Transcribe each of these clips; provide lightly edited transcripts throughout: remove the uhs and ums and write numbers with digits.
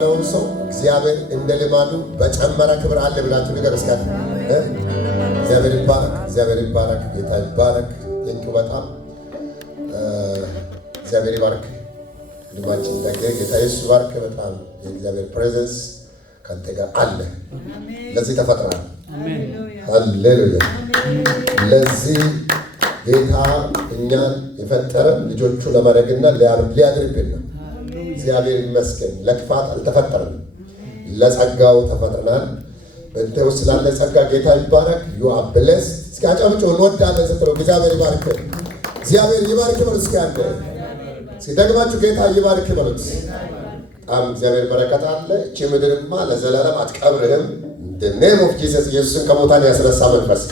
ሰው እግዚአብሔር እንደ ልማዱ በጨመረ ክብር አለ ብላችሁ ነገር እስካለ እግዚአብሔር ይባረክ፣ እግዚአብሔር ይባረክ፣ ጌታ ይባረክ። ቴንኪው በጣም እግዚአብሔር ይባረክ። ልማችን ደገ ጌታ ኢየሱስ ይባረክ። በጣም የእግዚአብሔር ፕሬዘንስ ካንተ ጋር አለ። ለዚህ ተፈጥሯል። ሃሌሉያ። ለዚህ ጌታ እኛን የፈጠረ ልጆቹ ለማድረግና ሊያድርብን ነው። እግዚአብሔር ይመስገን። ለክፋት አልተፈጠረም፣ ለጸጋው ተፈጥረናል። በእንተ ውስጥ ስላለ ጸጋ ጌታ ይባረክ። ዩ አር ብሌስድ። እስኪ አጨብጭቡ። እንወዳለን ስትለው እግዚአብሔር ይባርክ፣ እግዚአብሔር ይባርክ በሉት። እስኪ አንተ እስኪ ደግማችሁ ጌታ ይባርክ በሉት። በጣም እግዚአብሔር በረከት አለ። እቺ ምድርማ ለዘላለም አትቀብርህም። the name of Jesus ኢየሱስን ከሞታን ያስነሳ መንፈስ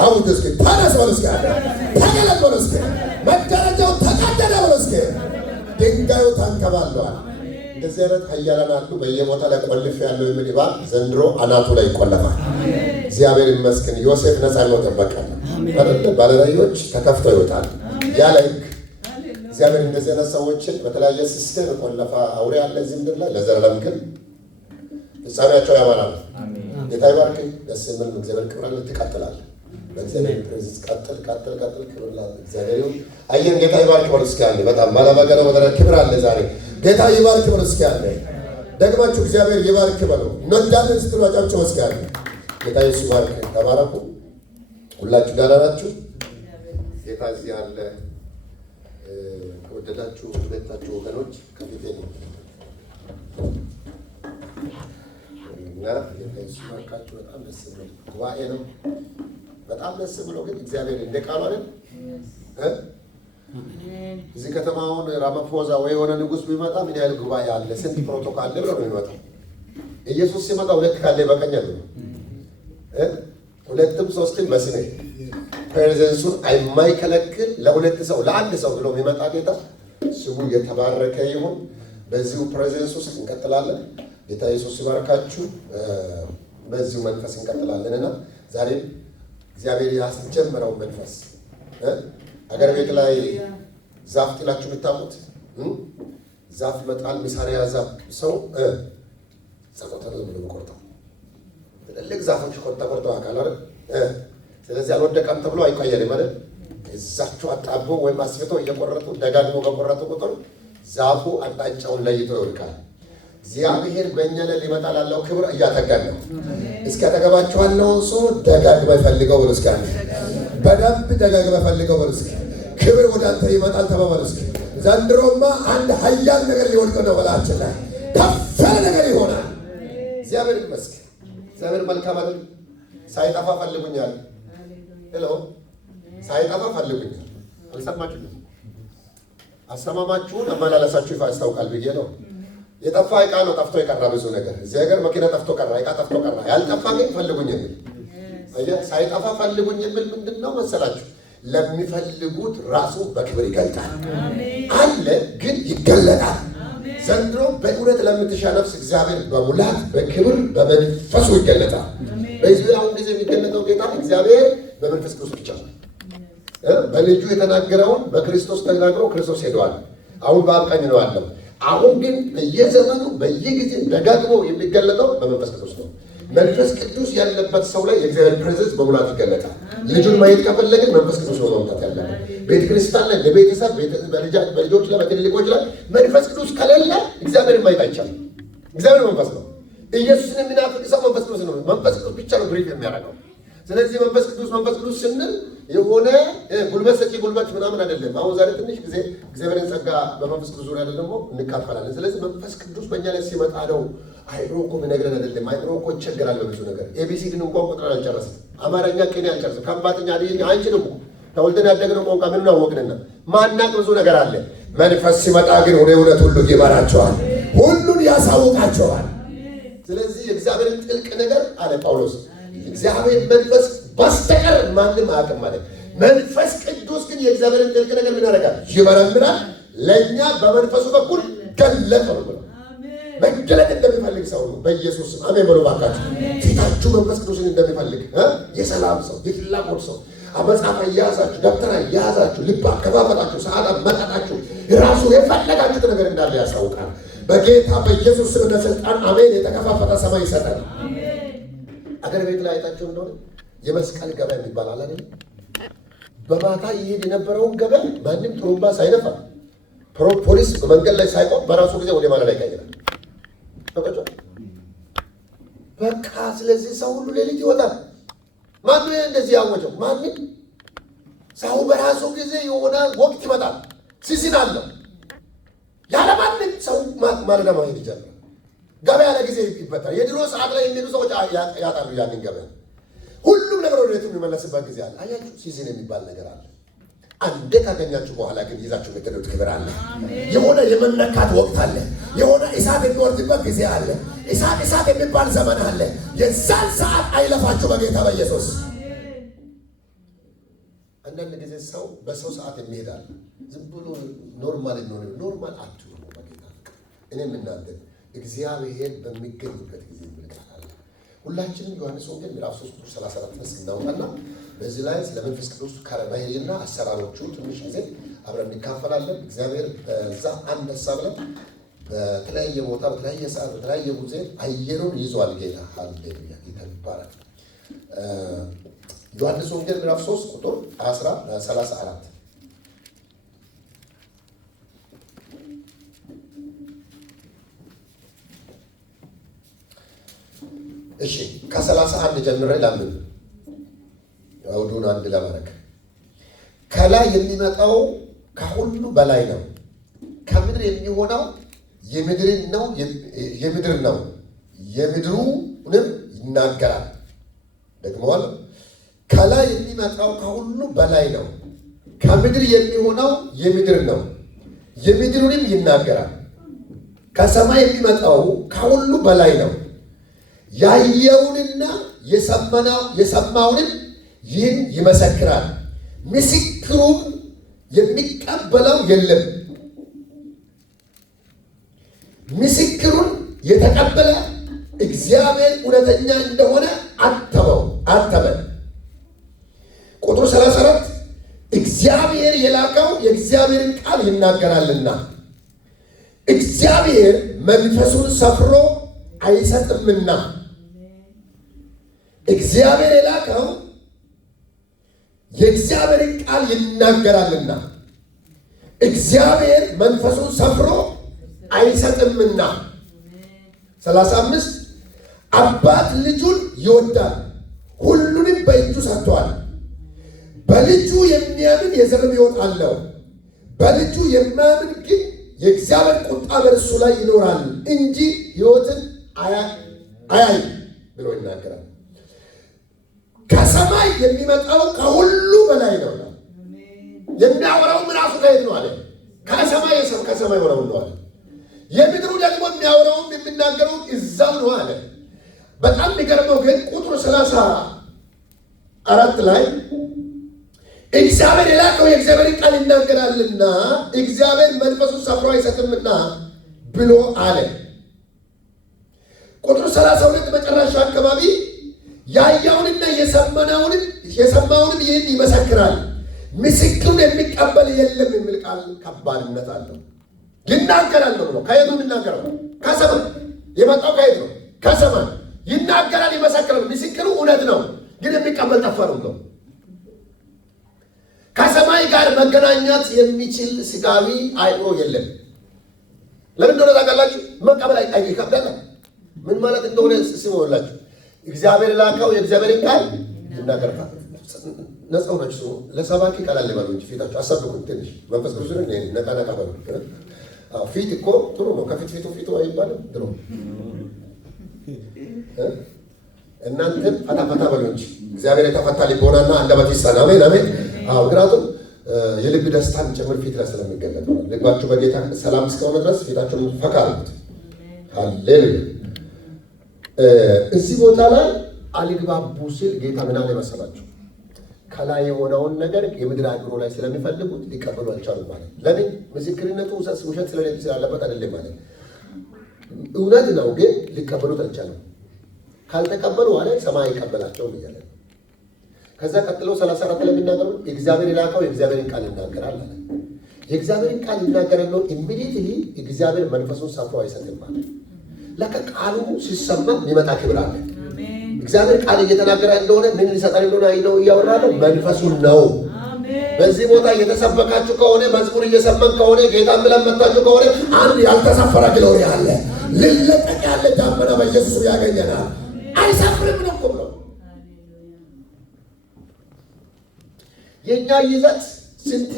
አሁን እስኪ ተነስ በሉት። እስኪ አንተ ተገለጥ በሉት። እስኪ መጋረጃው ተቀደደ በሉት። እስኪ ድንጋዩ ታንከባለዋል። እንደዚህ አይነት ኃያላን አሉ። በየቦታ ላይ ቆልፍ ያለው ምድባብ ዘንድሮ አናቱ ላይ ይቆለፋል። እግዚአብሔር ይመስገን። ዮሴፍ ነፃ ይወጣል። በቃ ባለራዕዮች ተከፍተው ይወጣል። ያለ ሕግ እግዚአብሔር እንደዚህ አይነት ሰዎችን በተለያየ ሲስተም ቆለፋ አውሬ ያለ እዚህ ምድር ላይ ለዘላለም ግን ፍጻሜያቸው ያማራል። ጌታ ይባርክ። ደስ የሚል እግዚአብሔር ክብር አለ። ትቀጥላለህ። በእግዚአብሔር ፕሬዘንስ ቀጥል ክብር አለ። እግዚአብሔር ይሁን። አየን። ጌታ ይባርክ በሉ እስኪ አንዴ። በጣም ማላባገና ወደረ ክብር አለ ዛሬ። ጌታ ይባርክ በሉ እስኪ አንዴ። ደግማችሁ እግዚአብሔር ይባርክ በሉ። እንወዳለን ስትሉ አጨብጭቡ እስኪ አንዴ። ጌታ ኢየሱስ ይባርክ። ተባረኩ። ሁላችሁ ደህና ናችሁ? ጌታ እዚህ አለ። ከወደዳችሁ ሁለታችሁ ወገኖች ከፊቴ ነው እና ጌታ ኢየሱስ ይባርካችሁ። በጣም ደስ ብሎ ጉባኤ ነው። በጣም ደስ ብሎ ግን እግዚአብሔር እንደ ቃሉ አይደል እዚህ ከተማውን ራማፎዛ ወይ የሆነ ንጉስ ቢመጣ ምን ያህል ጉባኤ አለ፣ ስንት ፕሮቶኮል አለ ብሎ ነው የሚመጣው። ኢየሱስ ሲመጣ ሁለት ካለ በቀኛል ነው ሁለትም ሶስትም በስኔ ፕሬዘንሱን አይማይከለክል ለሁለት ሰው ለአንድ ሰው ብሎ የሚመጣ ጌታ ስሙ የተባረከ ይሁን። በዚሁ ፕሬዘንስ ውስጥ እንቀጥላለን። ጌታ ኢየሱስ ይባርካችሁ። በዚሁ መንፈስ እንቀጥላለንና ዛሬም እግዚአብሔር ያስጀመረው መንፈስ አገር ቤት ላይ ዛፍ ጥላችሁ ብታውቁት ዛፍ ይመጣል። ሚሳሪያ ዛፍ ሰው ጸቆታ ነው ብሎ ቆርጠው ትልልቅ ዛፎች ቆርጠው አካል አይደል። ስለዚህ አልወደቀም ተብሎ አይቆየንም አይደል። እዛቸው አጣቦ ወይም አስፍቶ እየቆረጡ ደጋግሞ በቆረጡ ቁጥር ዛፉ አቅጣጫውን ለይቶ ይወድቃል። እግዚአብሔር በእኛ ላይ ሊመጣ ላለው ክብር እያተጋን ነው። እስኪ አጠገባችኋለሁ ሰው ደጋግመህ ፈልገው ብሎ እስኪ አንተ በደንብ ደጋግመህ ፈልገው ብሎ እስኪ ክብር ወደ አንተ ይመጣል ተባባሉ። እስኪ ዘንድሮማ አንድ ኃያል ነገር ሊወድቅ ነው በላችን ላይ ከፍ ያለ ነገር ይሆናል። እግዚአብሔር ይመስገን። እግዚአብሔር መልካም አይደል? ሳይጠፋ ፈልጉኛል። ሄሎ ሳይጠፋ ፈልጉኛል። አልሰማችሁም? አሰማማችሁን አመላለሳችሁ ያስታውቃል ብዬ ነው። የጠፋ ዕቃ ነው ጠፍቶ የቀራ ብዙ ነገር እዚህ ሀገር መኪና ጠፍቶ ቀራ፣ ዕቃ ጠፍቶ ቀራ። ያልጠፋ ግን ፈልጉኝ የሚል አየህ። ሳይጠፋ ፈልጉኝ የሚል ምንድን ነው መሰላችሁ? ለሚፈልጉት ራሱ በክብር ይገልጣል አለ፣ ግን ይገለጣል። ዘንድሮ በእውነት ለምትሻ ነፍስ እግዚአብሔር በሙላት በክብር በመንፈሱ ይገለጣል። በዚህ አሁን ጊዜ የሚገለጠው ጌታ እግዚአብሔር በመንፈስ ቅዱስ ብቻ ነው። በልጁ የተናገረውን በክርስቶስ ተናግሮ ክርስቶስ ሄደዋል። አሁን በአብ ቀኝ ነው ያለው። አሁን ግን በየዘመኑ በየጊዜ ደጋግሞ የሚገለጠው በመንፈስ ቅዱስ ነው። መንፈስ ቅዱስ ያለበት ሰው ላይ የእግዚአብሔር ፕሬዘንስ በሙላት ይገለጣል። ልጁን ማየት ከፈለግን መንፈስ ቅዱስ ነው መምጣት ያለበት። ቤተክርስቲያን ላይ ለቤተሰብ በልጆች ላይ በትልልቆች ላይ መንፈስ ቅዱስ ከሌለ እግዚአብሔር ማየት አይቻልም። እግዚአብሔር መንፈስ ነው። ኢየሱስን የሚናፍቅ ሰው መንፈስ ቅዱስ ነው። መንፈስ ቅዱስ ብቻ ነው ብሪፍ የሚያደርገው። ስለዚህ መንፈስ ቅዱስ ስንል የሆነ ጉልበት ሰጪ ጉልበት ምናምን አይደለም። አሁን ዛሬ ትንሽ ጊዜ እግዚአብሔርን ጸጋ በመንፈስ ቅዱስ ዙሪያ ደግሞ እንካፈላለን። ስለዚህ መንፈስ ቅዱስ በእኛ ላይ ሲመጣ ነው። አይምሮ እኮ የሚነግረን አይደለም። አይምሮ እኮ ይቸግራል በብዙ ነገር። ኤቢሲድን እንኳን ቁጥር አልጨረስም። አማርኛ ቅኔ አልጨረስም። ከምባተኛ አንችልም። ተወልደን ያደግነው ቋንቋ ምኑን አወቅንና ማናቅ ብዙ ነገር አለ። መንፈስ ሲመጣ ግን ወደ እውነት ሁሉ ይመራቸዋል፣ ሁሉን ያሳውቃቸዋል። ስለዚህ የእግዚአብሔርን ጥልቅ ነገር አለ ጳውሎስ እግዚአብሔር መንፈስ በስተቀር ማንም አያውቅም ማለት። መንፈስ ቅዱስ ግን የእግዚአብሔርን ጥልቅ ነገር ምን ያደርጋል? ይመረምራል፣ ለእኛ በመንፈሱ በኩል ገለጠው ብሎ መገለጥ እንደሚፈልግ ሰው ነው። በኢየሱስ ስም አሜን በሉ ባካችሁ። ፊታችሁ መንፈስ ቅዱስን እንደሚፈልግ የሰላም ሰው፣ የፍላጎት ሰው መጽሐፍ እያያዛችሁ ደብተራ እያያዛችሁ ልብ አከፋፈታችሁ ሰዓት አመጣጣችሁ ራሱ የፈለጋችሁት ነገር እንዳለ ያሳውቃል። በጌታ በኢየሱስ ስም ስልጣን አሜን። የተከፋፈተ ሰማይ ይሰጣል። አገር ቤት ላይ አይታችሁ እንደሆነ የመስቀል ገበያ የሚባል አለ አይደል? በማታ ይሄድ የነበረውን ገበያ ማንም ጥሩምባ ሳይነፋ ፖሊስ መንገድ ላይ ሳይቆም በራሱ ጊዜ ወደ ማለዳ ይቀይራል። በቃ ስለዚህ ሰው ሁሉ ሌሊት ይወጣል። ማን እንደዚህ ያወጀው? ማንም ሰው በራሱ ጊዜ የሆነ ወቅት ይመጣል። ሲዝን አለው። ያለ ማንም ሰው ማለዳ ማሄድ ይጀምራል። ገበያ ለጊዜ ይበታል። የድሮ ሰዓት ላይ የሚሄዱ ሰዎች ያጣሉ ያንን ገበያ። ሁሉም ነገር ወደ ቤቱ የሚመለስበት ጊዜ አለ። አያችሁ፣ ሲዝን የሚባል ነገር አለ። አንዴ ካገኛችሁ በኋላ ግን ይዛችሁ የምትሄዱት ክብር አለ። የሆነ የመነካት ወቅት አለ። የሆነ እሳት የሚወርድበት ጊዜ አለ። እሳት የሚባል ዘመን አለ። የዛን ሰዓት አይለፋችሁ በጌታ በኢየሱስ። አንዳንድ ጊዜ ሰው በሰው ሰዓት የሚሄዳል። ዝም ብሎ ኖርማል አትሁኑ በጌታ። እኔ የምናገር እግዚአብሔር በሚገኝበት ጊዜ ይመጣል። ሁላችንም ዮሐንስ ወንጌል ምዕራፍ 3 ቁጥር 34 ድረስ እናውጣና በዚህ ላይ ስለ መንፈስ ቅዱስ ባህሪና አሰራሮቹ ትንሽ ጊዜ አብረን እንካፈላለን። እግዚአብሔር በዛ አንድ ሀሳብ ላይ በተለያየ ቦታ በተለያየ ሰዓት በተለያየ ጊዜ አየሩን ይዟል ጌታ። ሃሌሉያ ጌታ ይባረክ። ዮሐንስ ወንጌል ምዕራፍ 3 ቁጥር 34 እሺ ከ31 ጀምሬ ላምን አውዱን አንድ ለማድረግ ከላይ የሚመጣው ከሁሉ በላይ ነው። ከምድር የሚሆነው የምድር ነው። የምድሩንም ይናገራል። ደግሞዋል። ከላይ የሚመጣው ከሁሉ በላይ ነው። ከምድር የሚሆነው የምድር ነው። የምድሩንም ይናገራል። ከሰማይ የሚመጣው ከሁሉ በላይ ነው። ያየውንና የሰማውንም ይህን ይመሰክራል። ምስክሩም የሚቀበለው የለም። ምስክሩን የተቀበለ እግዚአብሔር እውነተኛ እንደሆነ አተመ። ቁጥር 34 እግዚአብሔር የላከው የእግዚአብሔርን ቃል ይናገራልና እግዚአብሔር መንፈሱን ሰፍሮ አይሰጥምና። እግዚአብሔር የላከው የእግዚአብሔርን ቃል ይናገራልና እግዚአብሔር መንፈሱን ሰፍሮ አይሰጥምና። 35 አባት ልጁን ይወዳል፣ ሁሉንም በእጁ ሰጥቷል። በልጁ የሚያምን የዘላለም ሕይወት አለው። በልጁ የማያምን ግን የእግዚአብሔር ቁጣ በእርሱ ላይ ይኖራል እንጂ ሕይወትን አያይ ብሎ ይናገራል። ከሰማይ የሚመጣው ከሁሉ በላይ ነው። የሚያወራውም ራሱ ከየት ነው አለ? ከሰማይ ሆነው ነው አለ። የምድሩ ደግሞ የሚያወራውም የሚናገረው እዛው ነው አለ። በጣም የሚገርመው ግን ቁጥር 34 ላይ እግዚአብሔር የላከው የእግዚአብሔርን ቃል ይናገራልና እግዚአብሔር መንፈሱን ሰፍሮ አይሰጥምና ብሎ አለ። ቁጥር 32 መጨረሻ አካባቢ ያየውንና የሰማውንም ይህን ይመሰክራል፣ ምስክሩን የሚቀበል የለም የሚል ቃል ከባድነት አለው። ይናገራል ነው ብሎ ከየት ነው የሚናገረው? ከሰማይ የመጣው ከየት ነው? ከሰማይ ይናገራል፣ ይመሰክራል። ምስክሩ እውነት ነው፣ ግን የሚቀበል ጠፋ ነው ብሎ ከሰማይ ጋር መገናኘት የሚችል ስጋዊ አእምሮ የለም። ለምን እንደሆነ ታውቃላችሁ? መቀበል ይከብዳል። ምን ማለት እንደሆነ ሲሞላችሁ እግዚአብሔር ላከው የእግዚአብሔርን ቃል ይናገራል። ነፃው ናችሁ። ለሰባኪ ቃል ለማለት እንጂ ፊታችሁ አሰብኩት ትንሽ መንፈስ ቅዱስ ነቃ በሉ። ፊት እኮ ጥሩ ነው። ከፊት ፊቱ አይባልም ድሮ እናንተም ፈታ በሉ እንጂ እግዚአብሔር የተፈታ ልቦናና አንደበት ይሰና። አሜን አሜን። ምክንያቱም የልብ ደስታን ጭምር ፊት ላይ ስለሚገለጥ ነው። ልባችሁ በጌታ ሰላም እስከሆነ ድረስ ፊታችሁን ፈካ አድርጉት። ሃሌሉያ። እዚህ ቦታ ላይ አልግባቡ ሲል ጌታ ምን አለ መሰላችሁ? ከላይ የሆነውን ነገር የምድር አእምሮ ላይ ስለሚፈልጉት ሊቀበሉ አልቻሉም ማለት። ለምን? ምስክርነቱ ውሸት ስላለበት አይደለም ማለት። እውነት ነው፣ ግን ሊቀበሉት አልቻሉም። ካልተቀበሉ አለ ሰማይ ይቀበላቸውም እያለ ከዛ ቀጥሎ 34 ለሚናገሩ እግዚአብሔር የላከው የእግዚአብሔርን ቃል ይናገራል አለ። የእግዚአብሔርን ቃል ይናገራል ነው ኢሚዲየትሊ እግዚአብሔር መንፈሱን ሰፍሮ አይሰጥም ማለት ለካ ቃሉ ሲሰማ የሚመጣ ክብር አለ። እግዚአብሔር ቃል እየተናገረ እንደሆነ ምን ሊሰጣን እንደሆነ አይነው እያወራለው መንፈሱን ነው። በዚህ ቦታ እየተሰበካችሁ ከሆነ መዝሙር እየሰማን ከሆነ ጌታን ብለን መጣችሁ ከሆነ አንድ ያልተሰፈረ ግሎሪ አለ። ልለቀቅ ያለ ዳመና በኢየሱስ ያገኘናል። አይሰፍርም ነው እኮ ነው የኛ ይዘት ስንት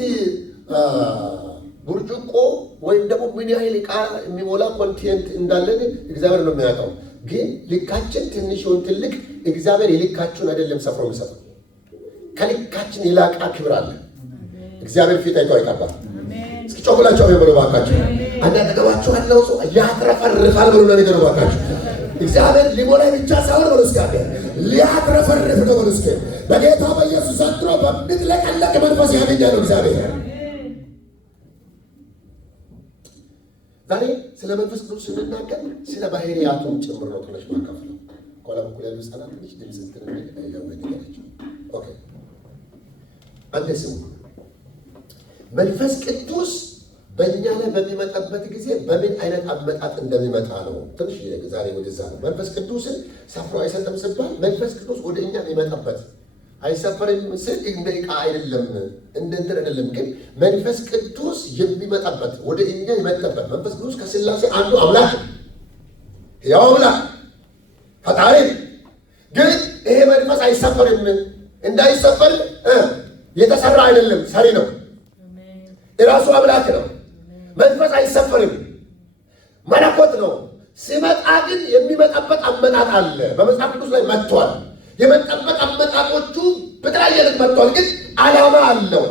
ብርጭቆ ወይም ደግሞ ምን ያህል ዕቃ የሚሞላ ኮንቴንት እንዳለን እግዚአብሔር ነው የሚያውቀው። ግን ልካችን ትንሽ ይሁን ትልቅ እግዚአብሔር የልካችሁን አይደለም ሰፍሮ የሚሰጠው። ከልካችን የላቀ ክብር አለ። እግዚአብሔር ፊት አይቶ አይቀባም። እስኪ ጮኩላችሁ በሉ ባካችሁ። አንዳንደባችሁ አለው ሰው ያትረፈርፋል ብሎ ነገር ባካችሁ። እግዚአብሔር ሊሞላ ብቻ ሳይሆን ብሎ እስኪ ሊያትረፈርፍ ነው ብሎ እስኪ በጌታ በኢየሱስ ዘንድሮ በምትለቀለቅ መንፈስ ያገኛል እግዚአብሔር። ዛሬ ስለ መንፈስ ቅዱስ ስንናገር ስለ ባህሪያቱም ጭምር ነው ትንሽ ማካፈል። ቆላም እኮ ያሉ ህፃናት ትንሽ ድምፅ እንትን ኦኬ አንድ ስሙ መንፈስ ቅዱስ በእኛ ላይ በሚመጣበት ጊዜ በምን አይነት አመጣጥ እንደሚመጣ ነው ትንሽ ዛሬ ወደዛ ነው። መንፈስ ቅዱስን ሰፍሮ አይሰጥም ሲባል መንፈስ ቅዱስ ወደ እኛ የሚመጣበት አይሰፈርም ስል እንደ ዕቃ አይደለም እንደ እንትን አይደለም። ግን መንፈስ ቅዱስ የሚመጣበት ወደ እኛ ይመጣበት መንፈስ ቅዱስ ከሥላሴ አንዱ አምላክ ያው አምላክ ፈጣሪ ግን ይሄ መንፈስ አይሰፈርም። እንዳይሰፈር የተሰራ አይደለም፣ ሰሪ ነው። የራሱ አምላክ ነው። መንፈስ አይሰፈርም፣ መለኮት ነው። ሲመጣ ግን የሚመጣበት አመጣጥ አለ። በመጽሐፍ ቅዱስ ላይ መጥቷል። የመጣበት አመጣጦቹ በተለያየ አይነት መጥቷል፣ ግን ዓላማ አለው።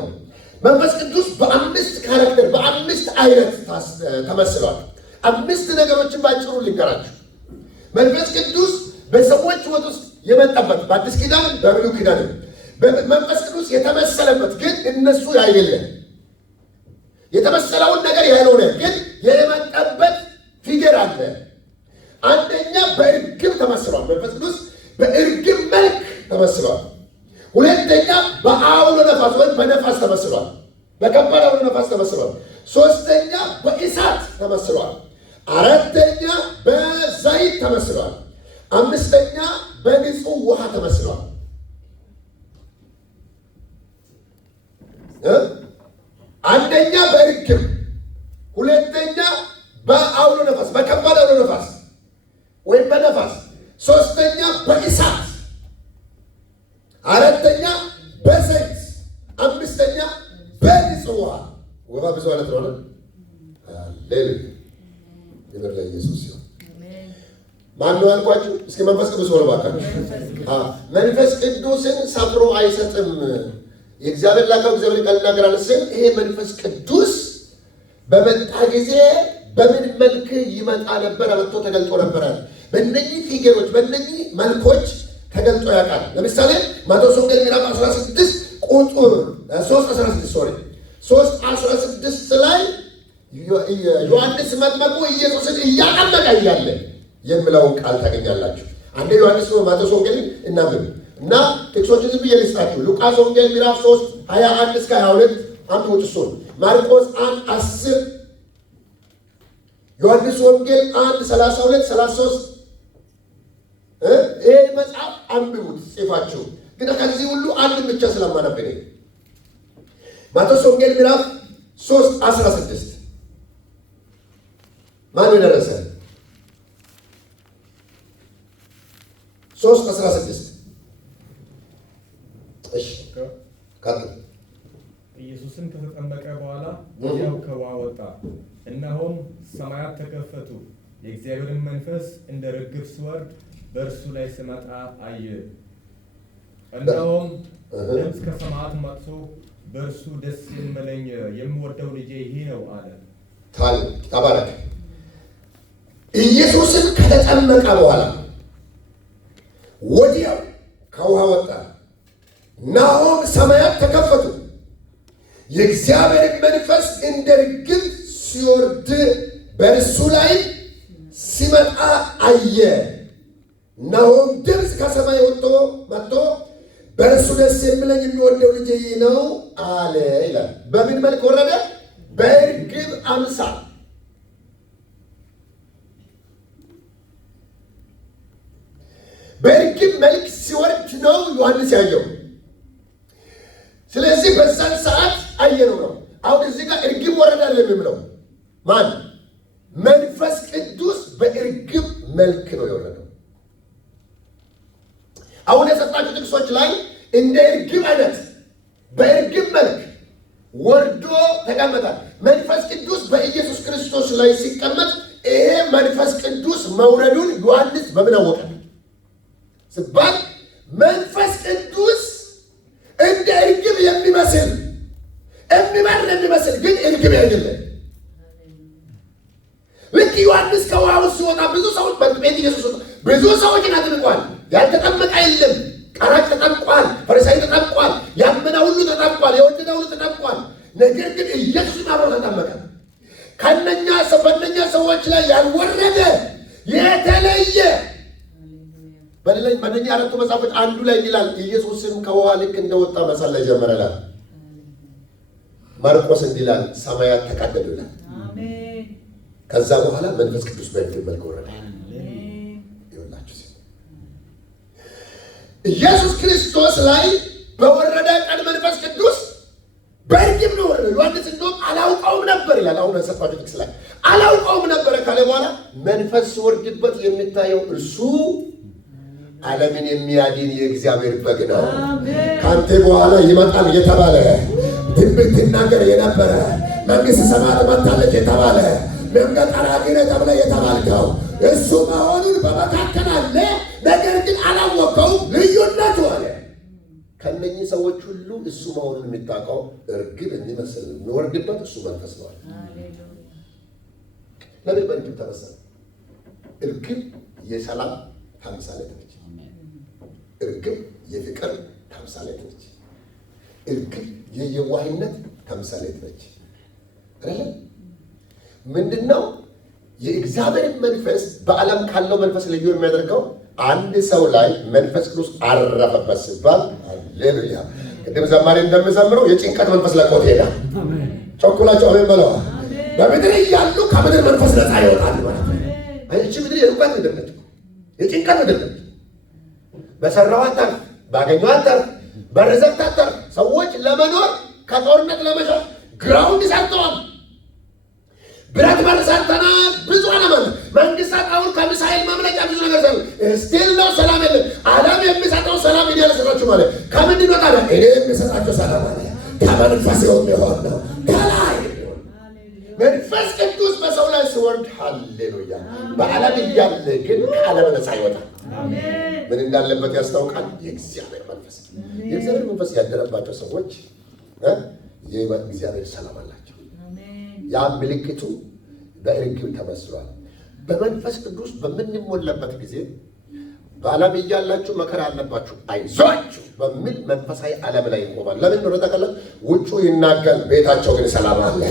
መንፈስ ቅዱስ በአምስት ካራክተር በአምስት አይነት ተመስሏል። አምስት ነገሮችን ባጭሩ ልንገራችሁ። መንፈስ ቅዱስ በሰዎች ሕይወት ውስጥ የመጣበት በአዲስ ኪዳን በብሉይ ኪዳን መንፈስ ቅዱስ የተመሰለበት ግን እነሱ አይደለም። የተመሰለውን ነገር ያልሆነ ግን የመጣበት ፊገር አለ። አንደኛ በእርግብ ተመስሏል። መንፈስ ቅዱስ በእርግብ መልክ ተመስሏል። ሁለተኛ በአውሎ ነፋስ ወይም በነፋስ ተመስሏል። በከባድ አውሎ ነፋስ ተመስሏል። ሶስተኛ በእሳት ተመስሏል። አራተኛ በዘይት ተመስሏል። አምስተኛ በንጹህ ውሃ ተመስሏል። አንደኛ በእርግብ፣ ሁለተኛ በአውሎ ነፋስ በከባድ አውሎ ነፋስ ወይም በነፋስ፣ ሶስተኛ በእሳት፣ አራተኛ በዘይት፣ አምስተኛ በንጹህ ውሃ። ውሃ ብዙ ማለት ነው። ሌላ ነገር ላይ ኢየሱስ ይሁን። ማን ነው ያልኳችሁ? እስኪ መንፈስ ቅዱስ ወደ ባካችሁ። መንፈስ ቅዱስን ሰፍሮ አይሰጥም። የእግዚአብሔር ላከው እግዚአብሔር ቃል ይናገራል ስል ይሄ መንፈስ ቅዱስ በመጣ ጊዜ በምን መልክ ይመጣ ነበር? መጥቶ ተገልጦ ነበር። በእነኚህ ፊገሮች በእነኚህ መልኮች ተገልጦ ያውቃል። ለምሳሌ ማቴዎስ ወንጌል ምዕራፍ 16 ቁጥር 3:16 ላይ ዮሐንስ መጥምቁ ኢየሱስን እያጠመቀ እያለ የሚለውን ቃል ታገኛላችሁ። አንዴ ዮሐንስ ነው ማቴዎስ ወንጌል እናብብ እና ጥቅሶችን ዝም ብዬ ልስጣችሁ። ሉቃስ ወንጌል ምዕራፍ 3:21 እስከ 22 አንብቡት። እሱን ማርቆስ 1:10 ዮሐንስ ወንጌል 1:32-33 ይሄ መጽሐፍ አንብቡት ጽፋችሁ። ግን ከዚህ ሁሉ አንድ ብቻ ስለማነብኝ ማቴዎስ ወንጌል ምዕራፍ 3:16 ማን ደረሰ? 3:16 እሺ ካጥል ኢየሱስም ከተጠመቀ በኋላ ወዲያው ከውሃ ወጣ። እነሆም ሰማያት ተከፈቱ፣ የእግዚአብሔርን መንፈስ እንደ ርግብ ሲወርድ በእርሱ ላይ ሲመጣ አየ። እነሆም ድምፅ ከሰማያት መጥቶ በእርሱ ደስ የሚለኝ የምወደው ልጄ ይህ ነው አለ። ተባረክ። ኢየሱስም ከተጠመቀ በኋላ ወዲያው ከውሃ ወጣ። እነሆም ሰማያት ተከፈቱ፣ የእግዚአብሔር መንፈስ እንደ ርግብ ሲወርድ በእርሱ ላይ ሲመጣ አየ። እነሆም ድምፅ ከሰማይ መጥቶ በእርሱ ደስ የሚለኝ የሚወደው ልጄ ይህ ነው አለ ይላል። በምን መልክ ወረደ? በእርግብ አምሳል በእርግብ መልክ ሲወርድ ነው ዮሐንስ ያየው። ስለዚህ በዛን ሰዓት አየነው ነው። አሁን እዚህ ጋር እርግብ ወረደ አይደለም የሚለው ማን? መንፈስ ቅዱስ በእርግብ መልክ ነው የወረደው። አሁን የሰጣችሁ ጥቅሶች ላይ እንደ እርግብ አይነት በእርግብ መልክ ወርዶ ተቀመጣል። መንፈስ ቅዱስ በኢየሱስ ክርስቶስ ላይ ሲቀመጥ ይሄ መንፈስ ቅዱስ መውረዱን ዮሐንስ በምን አወቀ ሲባል መንፈስ ቅዱስ እንደ እርግብ የሚመስል ግን እርግብ አይደለም። ልክ ዮሐንስ ከውሃው ሲወጣ ብዙ ሰዎች በቤተ ኢየሱስ ብዙ ሰዎችን አጥምቋል። ያልተጠመቀ የለም። ቀራጭ ተጠምቋል፣ ፈሪሳይ ተጠምቋል፣ ያመነ ሁሉ ተጠምቋል፣ የወደደ ሁሉ ተጠምቋል። ነገር ግን ኢየሱስን አብሮ ተጠመቀ። በእነኛ ሰዎች ላይ ያልወረደ የተለየ በእነኛ አራቱ መጽሐፎች አንዱ ላይ ይላል ኢየሱስም ከውሃ ልክ እንደወጣ መጸለይ ጀመረ ይላል። ማርቆስ እንዲላል ሰማያት ተቀደዱ ይላል። ከዛ በኋላ መንፈስ ቅዱስ በእርግብ መልክ ወረደ። ኢየሱስ ክርስቶስ ላይ በወረደ ቀን መንፈስ ቅዱስ በእርግብ ነው ወረደ። ዮሐንስ እንደውም አላውቀውም ነበር ይላል። አሁን ሰፋችሁ ጥቅስ ላይ አላውቀውም ነበር ካለ በኋላ መንፈስ ሲወርድበት የሚታየው እርሱ ዓለምን የሚያድን የእግዚአብሔር በግ ነው። ካንተ በኋላ ይመጣል የተባለ ትንቢት ትናገር የነበረ መንግሥተ ሰማያት መጥታለች የተባለ መንገድ ጠራጊ ነህ ተብለህ የተባልከው እሱ መሆኑን በመካከል አለ። ነገር ግን አላወቀውም። ልዩነቱ አለ ከእነኚህ ሰዎች ሁሉ እሱ መሆኑን የሚታውቀው እርግብ የሚመስል የሚወርድበት እሱ መንፈስ ነው። ለምን በእርግብ ተመሰለ? እርግብ የሰላም ተምሳሌት ነች። እርግብ የፍቅር ተምሳሌት ነች። እርግብ የየዋህነት ተምሳሌት ነች። አይደለም? ምንድነው የእግዚአብሔር መንፈስ በዓለም ካለው መንፈስ ልዩ የሚያደርገው? አንድ ሰው ላይ መንፈስ ቅዱስ አረፈበት ሲባል ሃሌሉያ። ቅድም ዘማሪ እንደምዘምረው የጭንቀት መንፈስ ለቆት ሄዳል። ቸኩላቸው አሜን በለዋ። በምድር እያሉ ከምድር መንፈስ ነፃ ይወጣል ማለት ነው። እቺ ምድር የሩቀት ምድር ነች፣ የጭንቀት ምድር ነች። በሰራው አታር ባገኘው አታር በረዘቅት አታር ሰዎች ለመኖር ከጦርነት ለመሸሽ ግራውንድ ሰርተዋል። ብረት በር ሰርተናል። ብዙ አለማለ መንግስታት አሁን ከሚሳኤል ማምለጫ ብዙ ነገር ሰሩ። ስቲል ነው ሰላም የለም። ዓለም የሚሰጠው ሰላም እኔ ልሰጣችሁ ማለት ከምንድን ነው ታዲያ? እኔ የሚሰጣችሁ ሰላም አለ ከመንፈስ የሚሆን ነው። ከላይ መንፈስ ቅዱስ በሰው ላይ ሲወርድ ሃሌሉያ። በዓለም እያለ ግን ከዓለም ነፃ ይወጣል። ምን እንዳለበት ያስታውቃል። የእግዚአብሔር መንፈስ የእግዚአብሔር መንፈስ ያደረባቸው ሰዎች የእግዚአብሔር ሰላም አላቸው። ያ ምልክቱ በእርግብ ተመስሏል። በመንፈስ ቅዱስ በምንሞላበት ጊዜ በዓለም እያላችሁ መከራ አለባችሁ አይዟችሁ በሚል መንፈሳዊ ዓለም ላይ ይቆማል። ለምን ነው ተቀለ? ውጩ ይናጋል፣ ቤታቸው ግን ሰላም አለ።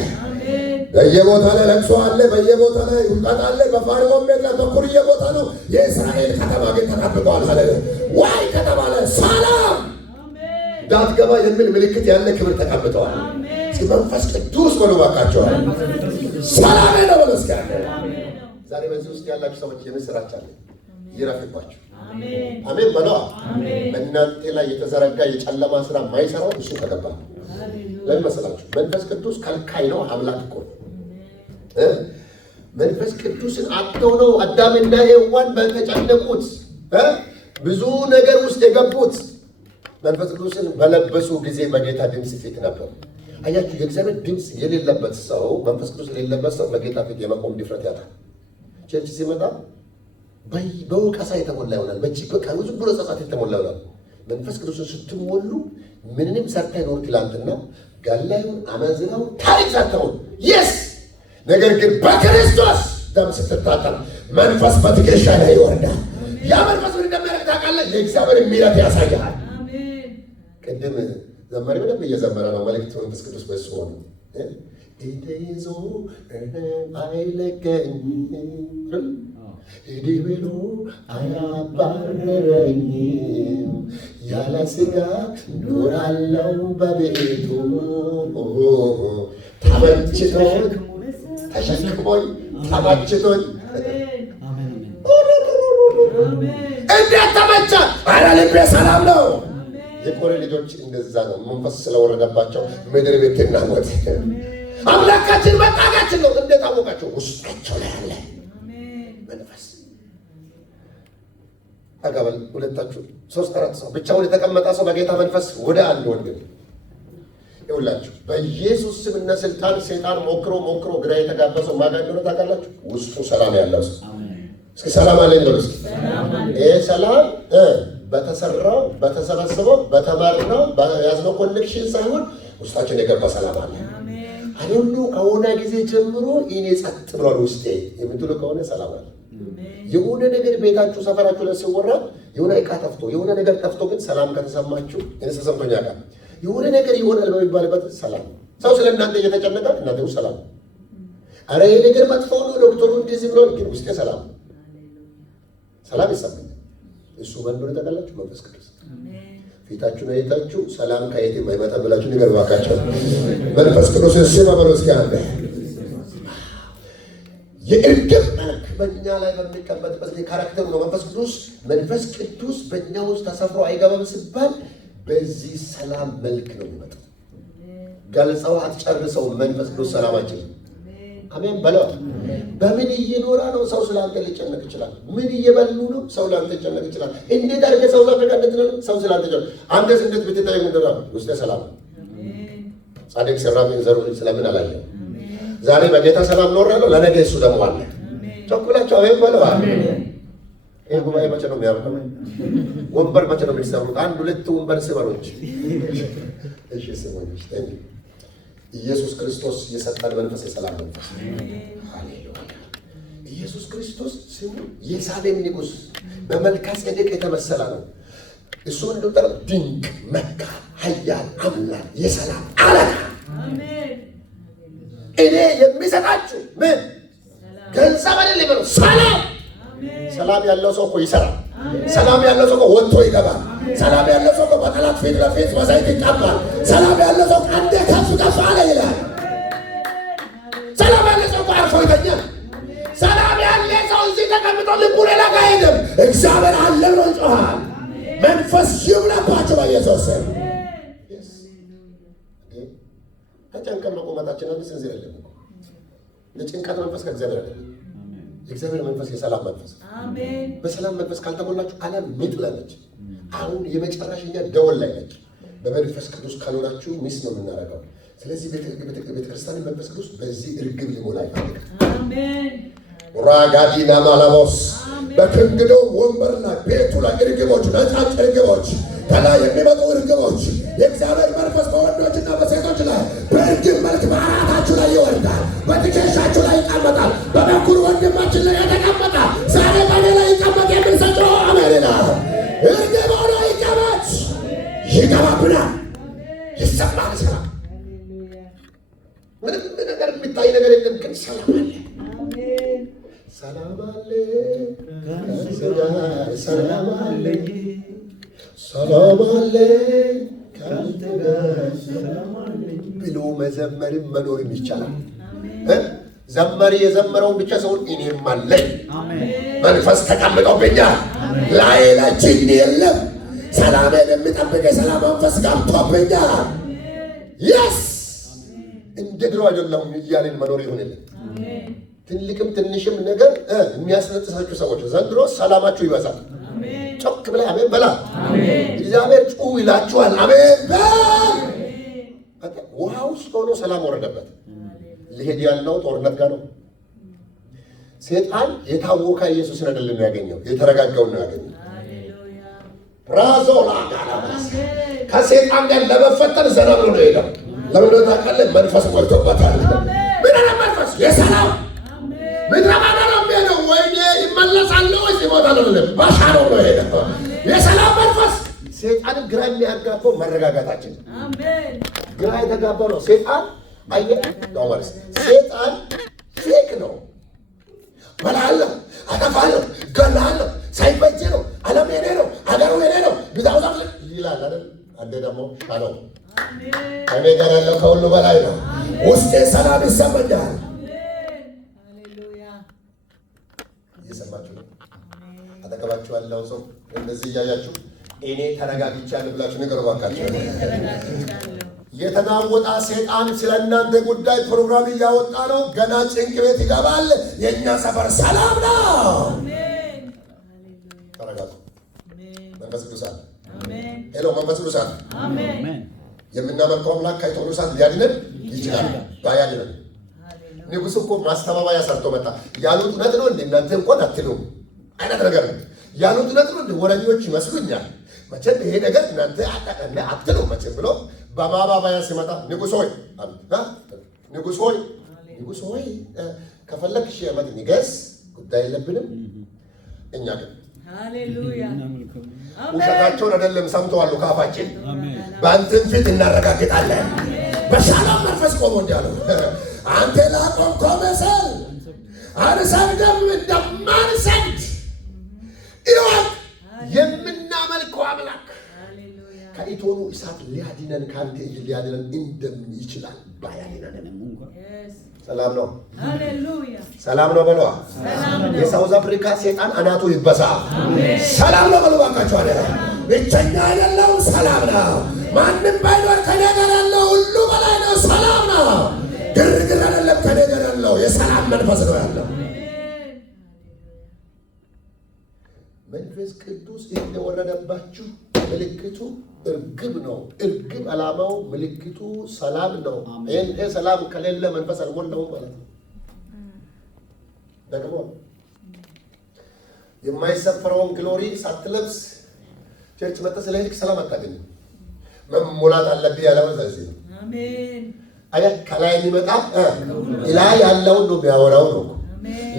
በየቦታ ላይ ለቅሶ አለ፣ በየቦታ ላይ ውድቀት አለ። በፋርዖን ቤት ላይ በኩርየ ቦታ ነው። የእስራኤል ከተማ ግን ተጠብቋል። ሃሌሉያ ዋይ ከተባለ ሰላም እንዳትገባ የሚል ምልክት ያለ ክብር ተቀምጠዋል። እስኪ መንፈስ ቅዱስ በሉ ባካቸዋል። ሰላም ነው በሉ እስኪ። ዛሬ በዚህ ውስጥ ያላችሁ ሰዎች የምስራች አለ ይረፍባችሁ። አሜን በለዋ። በእናንተ ላይ የተዘረጋ የጨለማ ስራ ማይሰራው እሱ ከገባ ለምን መሰላችሁ? መንፈስ ቅዱስ ከልካይ ነው። አምላክ እኮ መንፈስ ቅዱስን አጥተው ነው አዳምና ሔዋን በተጨነቁት ብዙ ነገር ውስጥ የገቡት። መንፈስ ቅዱስን በለበሱ ጊዜ በጌታ ድምፅ ፊት ነበር። አያችሁ፣ የእግዚአብሔር ድምፅ የሌለበት ሰው፣ መንፈስ ቅዱስ የሌለበት ሰው በጌታ ፊት የመቆም ድፍረት ያጣል። ቸርች ሲመጣ በወቀሳ የተሞላ ይሆናል። በቃ ብዙ ብሎ ጸጸት የተሞላ ይሆናል። መንፈስ ቅዱስን ስትሞሉ ምንንም ሰርታ ይኖር ትላንትና ጋላዩን አመዝናው ታሪክ ሰርተውን የስ ነገር ግን በክርስቶስ ደም ስትታጠብ መንፈስ በትከሻ ላይ ይወርዳል። ያ መንፈስ ምን እንደሚያደርግ ታውቃለህ? የእግዚአብሔር ምሕረት ያሳያል። ቅድም ዘማሪ በደንብ እየዘመረ ነው። መልእክት መንፈስ ቅዱስ በሱ ሆነ ይዞ አይለቀኝም እንዲህ ብሎ አያባርረኝም፣ ያለ ስጋት ኖራለሁ በቤቱ ተሸክሞኝ ተመችቶኝ እንዴት ተመቸ? ኧረ ልቤ ሰላም ነው። የቆሬ ልጆች እንደዛ ነው። መንፈስ ስለወረደባቸው ምድር ብትናወጥ አምላካችን መጣጋችን ነው። እንዴት አወቃቸው? ውስጣቸው ላይ አለ መንፈስ። አጋበል ሁለታችሁ 3-4 ሰው ብቻውን የተቀመጠ ሰው በጌታ መንፈስ ወደ አንድ ወንድም ይውላችሁ በኢየሱስ ስምና ስልጣን ሰይጣን ሞክሮ ግራ የተጋባ ሰው ማጋ እንደሆነ ታውቃላችሁ። ውስጡ ሰላም ያለው ሰው እስኪ ሰላም አለኝ ነው። ይሄ ሰላም በተሰራው በተሰበሰበው በተማርነው በያዝነው ኮኔክሽን ሳይሆን ውስጣችን የገባ ሰላም አለ። አሁን ከሆነ ጊዜ ጀምሮ እኔ ጸጥ ብሏል ውስጤ የምትሉ ከሆነ ሰላም አለ። የሆነ ነገር ቤታችሁ ሰፈራችሁ ላይ ሲወራ የሆነ ዕቃ ጠፍቶ የሆነ ነገር ጠፍቶ ግን ሰላም ከተሰማችሁ እኔ ተሰምቶኛ ጋር የሆነ ነገር ይሆናል በሚባልበት ሰላም ሰው ስለ እናንተ እየተጨነቀ እናንተው ሰላም አረ ይሄ ነገር መጥፎ ነው ዶክተሩ እንደዚህ ብሎ ግን ውስጤ ሰላም ይሰማኛል። እሱ ማን ነው ተቀላችሁ? መንፈስ ቅዱስ። ፊታችሁን አይታችሁ ሰላም ከየትም አይመጣም ብላችሁ ነገር ባካችሁ መንፈስ ቅዱስ እሺ ማበሉ እስኪ አንተ የእርግብ መልክ በእኛ ላይ በሚቀመጥበት ካራክተሩ ነው መንፈስ ቅዱስ በእኛ ውስጥ ተሰፍሮ አይገባም ሲባል በዚህ ሰላም መልክ ነው የሚመጣው። ገልጸው አትጨርሰው መንፈስ ቅዱስ ሰላማችን አሜን በለው። በምን እየኖራ ነው ሰው ስላንተ ሊጨነቅ ይችላል? ምን እየበሉ ነው ሰው ላንተ ሊጨነቅ ይችላል? እንዴት አድርገህ ሰው ዘፈቀ እንደተነለ ሰው ስላንተ ይጨነቅ አንተስ እንዴት ብትታይ ምንድነው ውስጥ ሰላም ጻድቅ ሰራሚን ዘሩ ስለምን አላየ ዛሬ በጌታ ሰላም ኖራለሁ ለነገ እሱ ደግሞ አለ። ቸኩላችሁ አሜን በለው። ይሄ ጉባኤ መቼ ነው የሚያልቀው? ወንበር መቼ ነው የሚሰሩት? 1-2 ወንበር ስበሮች እሺ ስሞች ኢየሱስ ክርስቶስ የሰጠን መንፈስ የሰላም መንፈስ ሃሌሉያ። ኢየሱስ ክርስቶስ ስሙ የሳሌም ንጉሥ በመልከ ጼዴቅ የተመሰለ ነው። እሱ እንደጠራ ድንቅ መካር ኃያል አምላክ የሰላም አለቃ አሜን። እኔ የሚሰጣችሁ ምን ገንዘብ አይደለም ነው ሰላም። ሰላም ያለው ሰው እኮ ይሰራል። ሰላም ያለው ሰው እኮ ወጥቶ ይገባል። ሰላም ያለው ሰው እኮ በጠላት ፊት ለፊት በዘይት ይቀባል። ሰላም ያለው ሰው አንዴ ከፍ አለ ይላል። ሰላም ያለው ሰው አርፎ ይተኛል። ሰላም ያለው ሰው እዚህ ተቀምጦ ልቡ ሌላ ጋር አይሄድም። እግዚአብሔር አለ ብሎ ይጮሃል። መንፈስ ይሙላባችሁ በኢየሱስ ስም። ተጨንቀን መቆማታችን አንድ ስንዝር የለም። የጭንቀት መንፈስ ከእግዚአብሔር አይደለም። የእግዚአብሔር መንፈስ የሰላም መንፈስ አሜን። በሰላም መንፈስ ካልተሞላችሁ ዓለም ምጥላለች። አሁን የመጨረሻኛ ደወል ላይ ነች። በመንፈስ ቅዱስ ካልሆናችሁ ሚስ ነው የምናደርገው። ስለዚህ ቤተክርስቲያን መንፈስ ቅዱስ በዚህ እርግብ ሊሞላ ይፈልጋል። አሜን። ራጋዲና ማላቦስ በክንግዶ ወንበር ላይ ቤቱ ላይ እርግቦች ነጫጭ እርግቦች ከላይ የሚመጡ እርግቦች የእግዚአብሔር መንፈስ በወንዶችና በሴቶች ላይ በእርግብ መልክ በአናታችሁ ላይ ይወርዳል። በትከሻችሁ ላይ ይቀመጣል። በበኩር ወንድማችን ላይ የተቀመጠ ዛሬ በኔ ላይ ይቀመጥ የሚል ሰጥሮ አሜንና እርግብ ሆኖ ይቀመጥ ይገባብናል። ይሰማል። ሰላም ምንም ነገር የሚታይ ነገር የለም፣ ግን ሰላም አለ። ሰላም አለ ሰላም አለ ሰላም አለ ካንተ ጋር ሰላም አለ ብሎ መዘመርም መኖርም ይቻላል። ዘመሪ የዘመረውን ብቻ ሰውን እኔም አለኝ መንፈስ ተቀምጦብኛል ላይ ጅኒ የለም ሰላሜን የሚጠብቅ የሰላም መንፈስ ገብቶብኛል። የስ እንደ ድሮ አይደለሁም እያልን መኖር ይሆንልን። ትልቅም ትንሽም ነገር የሚያስነጥሳችሁ ሰዎች ዘንድሮ ሰላማችሁ ይበዛል። ጮክ ብላ አሜን በላ። እግዚአብሔር ጩሁ ይላችኋል። አሜን በል። ውሃ ውስጥ ሆኖ ሰላም ወረደበት። ሊሄድ ያለው ጦርነት ጋር ነው። ሴጣን የታወከ ኢየሱስን አይደለም ያገኘው፣ የተረጋጋውን ነው ያገኘው። ራዞላ ጋላባስ ከሴጣን ጋር ለመፈተን ዘና ብሎ ነው የሄደው። ለምን ታውቃለህ? መንፈስ ሞልቶበታል። ምን አይነት መንፈስ? የሰላም ምድረ በዳ ነው የሚሄደው። ወይኔ ይመለሳል ወይስ ይሞታል? ባሻሮ ነው የሄደው። የሰላም መንፈስ ሴጣንን ግራ የሚያጋባው መረጋጋታችን። አሜን። ግራ የተጋባው ነው ሴጣን። አየህ ነው ማለት ሴጣን ፌክ ነው። በላለሁ፣ አጠፋለሁ፣ ገላለሁ፣ ሳይበጅ ነው፣ ዓለም የኔ ነው፣ አገሩ የኔ ነው ይላል አይደል? አንዴ ደግሞ አለው ከእኔ ጋር ያለው ከሁሉ በላይ ነው። ውስጤ ሰላም ይሰማኛል። እየሰማችሁ ነው? አጠገባችሁ ያለው ሰው እንደዚህ እያያችሁ እኔ ተረጋግቻለሁ ብላችሁ ንገሩ እባካችሁ። የተናወጣ ሰይጣን ስለ እናንተ ጉዳይ ፕሮግራም እያወጣ ነው። ገና ጭንቅ ቤት ይገባል። የእኛ ሰፈር ሰላም ነው። ተረጋጉ። መንፈስ ቅዱስ አለ። ሄሎ፣ መንፈስ ቅዱስ አለ። የምናመልከው አምላክ ከእቶኑ እሳት ሊያድነን ይችላል። ባያድነን ንጉሥ እኮ ማስተባበያ ሰርቶ መጣ። ያሉት እውነት ነው እንደ እናንተ እንኳን አትሉም አይነት ነገር ነው ያሉት። እውነት ነው እንደ ወረኞች ይመስሉኛል መቼም ይሄ ነገር እናንተ አትሉም መቼም ብሎ በማባባያ ሲመጣ ንጉሥ ሆይ ንጉሥ ሆይ ንጉሥ ሆይ ከፈለክ ሺህ ዓመት ንገስ፣ ጉዳይ የለብንም። እኛ ግን ውሸታቸውን አይደለም ሰምተዋል ካፋችን፣ በአንተን ፊት እናረጋግጣለን። በሻሎም መንፈስ ቆሞ እንዲያለው አንተ ላቆምከው መሰል አንሰግድም እንደማንሰግድ ይወቅ። የምናመልከው አምላክ ከእቶኑ እሳት ሊያድነን ከአንተ እጅ ሊያድነን እንደምን ይችላል? ባያድነን ሰላም ነው። ሰላም ነው በለዋ። የሳውዝ አፍሪካ ሰይጣን አናቱ ይበሳ። ሰላም ነው በሉ ባካችሁ። አለ ብቸኛ አይደለው፣ ሰላም ነው። ማንም ባይኖር ከኔ ጋር ያለው ሁሉ በላይ ነው። ሰላም ነው። ግርግር አይደለም። ከኔ ጋር ያለው የሰላም መንፈስ ነው ያለው። መንፈስ ቅዱስ እንደወረደባችሁ ምልክቱ እርግብ ነው። እርግብ ዓላማው ምልክቱ ሰላም ነው። ይሄ ሰላም ከሌለ መንፈስ አልሞላውም ማለት ነው። ደግሞ የማይሰፈረውን ግሎሪ ሳትለብስ ቸርች መጥተህ ስለሄድክ ሰላም አታገኝም። መሞላት አለብህ ያለው ስለዚህ ነው። አሜን። አያ ከላይ የሚመጣ ላይ ያለውን ነው የሚያወራው ነው።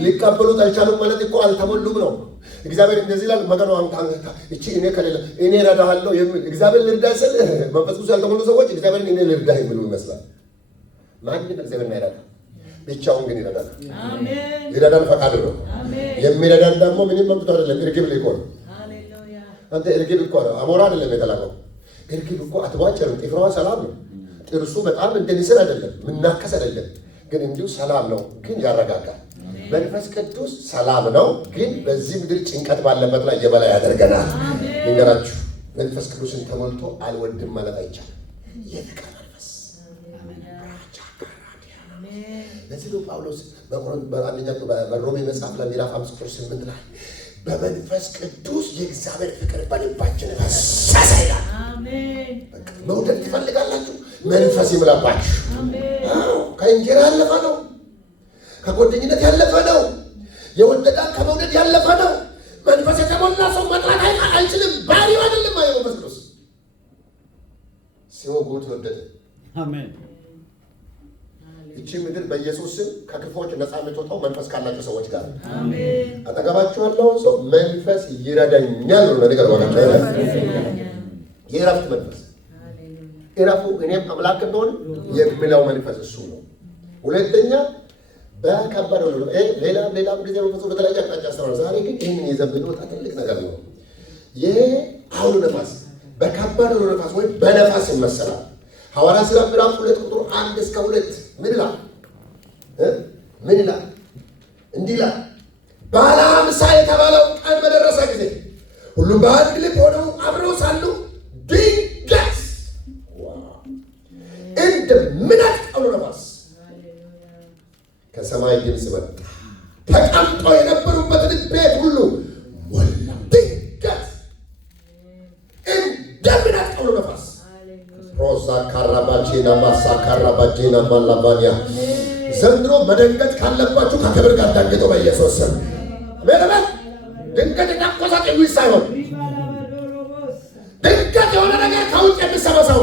ሊቀበሉት አልቻሉም ማለት እኮ አልተሞሉም ነው። እግዚአብሔር እንደዚህ ይላል መገኑ አንተ እቺ እኔ ከሌለ እኔ እረዳሃለሁ የሚል እግዚአብሔር ልርዳህ ስል መንፈስ ቅዱስ ያልተሞሉ ሰዎች እግዚአብሔርን እኔ ልርዳህ የሚሉ ይመስላል። ማንም እግዚአብሔርን አይረዳም፣ ብቻውን ግን ይረዳል። አሜን። ይረዳል ፈቃድ ነው። አሜን። የሚረዳን ደግሞ ምንም መብት አይደለም። እርግብ ሊቆም ሃሌሉያ። አንተ እርግብ እኮ ነው፣ አሞራ አይደለም የተላከው። እርግብ እኮ አትቧጭርም፣ ጥፍሯ ሰላም ነው። ጥርሱ በጣም እንደንስር አይደለም፣ ምናከስ አይደለም፣ ግን እንዲሁ ሰላም ነው፣ ግን ያረጋጋል። መንፈስ ቅዱስ ሰላም ነው፣ ግን በዚህ ምድር ጭንቀት ባለበት ላይ የበላይ ያደርገናል። ልንገራችሁ፣ መንፈስ ቅዱስን ተሞልቶ አልወድም ማለት አይቻልም። የፍቅር መንፈስ ለዚህ ነው ጳውሎስ በሮሜ መጽሐፍ ላይ ምዕራፍ 5:8 ላይ በመንፈስ ቅዱስ የእግዚአብሔር ፍቅር በልባችን ፈሰሰ ይላል። መውደድ ትፈልጋላችሁ? መንፈስ ይምላባችሁ። ከእንጀራ ያለፈ ነው። ከጓደኝነት ያለፈ ነው። የወደዳን ከመውደድ ያለፈ ነው። መንፈስ የተሞላ ሰው መጥራት አይችልም። ባሪው አይደለም። መንፈስ ቅዱስ ሲወጉት ወደደ። አሜን። እቺ ምድር በኢየሱስ ስም ከክፎች ነፃ የምትወጣው መንፈስ ካላቸው ሰዎች ጋር። አሜን። አጠገባችሁ ያለው ሰው መንፈስ ይረዳኛል ነው ነገር ወጋቸው። የእረፍት መንፈስ እረፉ እኔም አምላክ እንደሆነ የሚለው መንፈስ እሱ ነው። ሁለተኛ በከበደው ነው። ሌላ ጊዜ መንፈሱ በተለያየ አቅጣጫ ያስተምራል። ዛሬ ግን ይህንን ይዘን ብንወጣ ትልቅ ነገር ነው። ይህ አውሎ ነፋስ በከበደው ነፋስ ወይም በነፋስ ይመሰላል። ሐዋርያት ሥራ ምዕራፍ 2:1-2 ምን ይላል? ምን ይላል? እንዲህ ይላል። ባለ 50 የተባለው ቀን በደረሰ ጊዜ ሁሉም በአንድ ልብ ሆነው አብረው ሳሉ ድንገት እንደ ምናት አውሎ ነፋስ ከሰማይ ድምፅ መጣ። ተቀምጠው የነበሩበትን ቤት ሁሉ ሞላ። ድንገት እንደ ምናት አውሎ ነፋስ ሮዛ ካራባቼና ማሳ ካራባቼና ማላባኒያ። ዘንድሮ መደንገጥ ካለባችሁ ከክብር ጋር ዳንግጦ በኢየሱስ ስም በለበል። ድንገት የታቆሳ ቅዱስ ሳይሆን ድንገት የሆነ ነገር ከውጭ የሚሰበሰው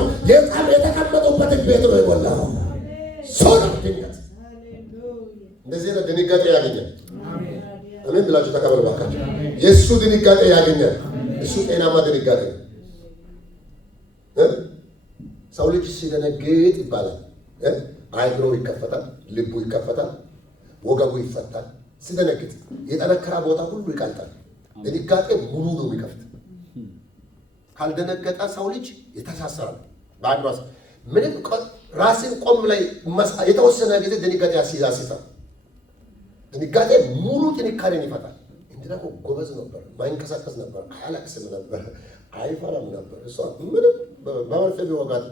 የተቀመጡበትን ቤት ነው የሞላው። ሰው ነው ድንገት እንደዚህ ነው ድንጋጤ ያገኛል። አሜን ብላችሁ ተቀበሉ ባካችሁ። የእሱ ድንጋጤ ያገኛል። እሱ ጤናማ ድንጋጤ ነው። ሰው ልጅ ሲደነግጥ ይባላል አይምሮ ይከፈታል፣ ልቡ ይከፈታል፣ ወገቡ ይፈታል። ሲደነግጥ የጠነከረ ቦታ ሁሉ ይቀልጣል። ድንጋጤ ሙሉ ነው የሚከፍት። ካልደነገጠ ሰው ልጅ የተሳሰረ በአንዷ ምንም ራስን ቆም ላይ የተወሰነ ጊዜ ድንጋጤ ያስይዛል። ድንጋጤ ሙሉ ጥንካሬን ይፈታል። እንትና እኮ ጎበዝ ነበር፣ ማይንቀሳቀስ ነበር፣ አያለቅስም ነበር፣ አይፈራም ነበር። እሷ ምንም በመርፌ ቢወጋት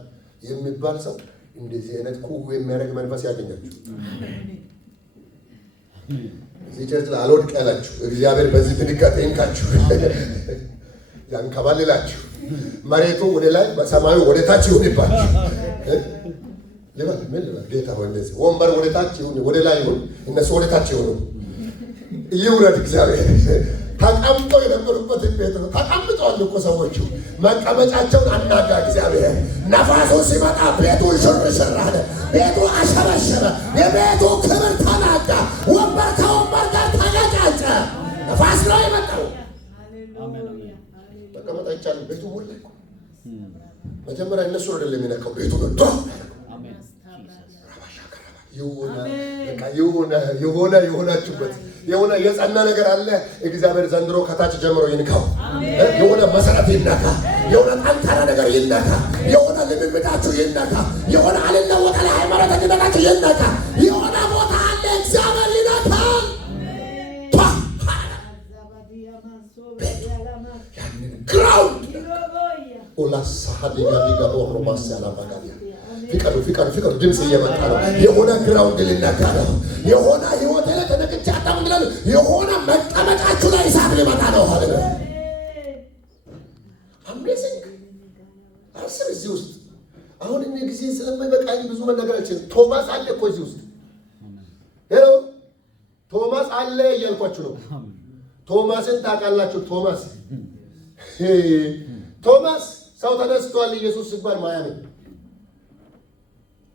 የሚባል ሰው እንደዚህ አይነት ኩው የሚያደርግ መንፈስ ያገኛችሁ። እዚህ ቸርች ላይ አልወድቅ ያላችሁ እግዚአብሔር በዚህ ድንጋጤ ይንካችሁ፣ ያንከባልላችሁ። መሬቱ ወደ ላይ ሰማዩ ወደ ታች ይሁን ይባላል። ምን ልበል ጌታ ሆይ እንደዚህ ወንበር ወደ ታች ይሁን ወደ ላይ ይሁን፣ እነሱ ወደ ታች ይሁኑ። ይውረድ እግዚአብሔር። ተቀምጦ የነበሩበት ቤት ነው። ተቀምጠዋል እኮ ሰዎቹ መቀመጫቸውን አናጋ እግዚአብሔር። ነፋሱ ሲመጣ ቤቱ ሽርሽር አለ፣ ቤቱ አሸበሸበ፣ የቤቱ ክብር ተናጋ፣ ወንበር ከወንበር ጋር ተገጫጨ። ነፋስ ነው የመጣው። መቀመጥ አይቻልም። ቤቱ ሞላ እኮ መጀመሪያ እነሱ አይደለም የሚነካው ቤቱ ነው። የሆናችሁበት የሆነ የጸና ነገር አለ። እግዚአብሔር ዘንድሮ ከታች ጀምሮ ይንካው። የሆነ መሰረት ይነካ፣ የሆነ ጠንካራ ነገር ይነካ፣ የሆነ ልምምዳችሁ ይነካ፣ የሆነ አልለወጠ ለሃይማኖት ተግባራችሁ ይነካ። የሆነ ቦታ አለ እግዚአብሔር ይነካ። ያንን ግራውንድ ኦላሳሃዲጋ ዲጋቦሮ ማስያላ ባጋዲያ ፍቀዱ ድምፅ እየመጣ ነው። የሆነ ግራውንድ ሊነካ ነው። የሆነ ህይወት ላይ ተነክቼ አጣምግላል። የሆነ መቀመጫችሁ ላይ እሳት ሊመጣ ነው። ሃሌሉያ አሜዚንግ። አስብ እዚህ ውስጥ አሁን እኔ ጊዜ ስለማይበቃኝ ብዙ መናገር አልችልም። ቶማስ አለ እኮ እዚህ ውስጥ ሄሎ፣ ቶማስ አለ እያልኳችሁ ነው። ቶማስን ታውቃላችሁ? ቶማስ ሰው ተነስቷል ኢየሱስ ሲባል ማያምን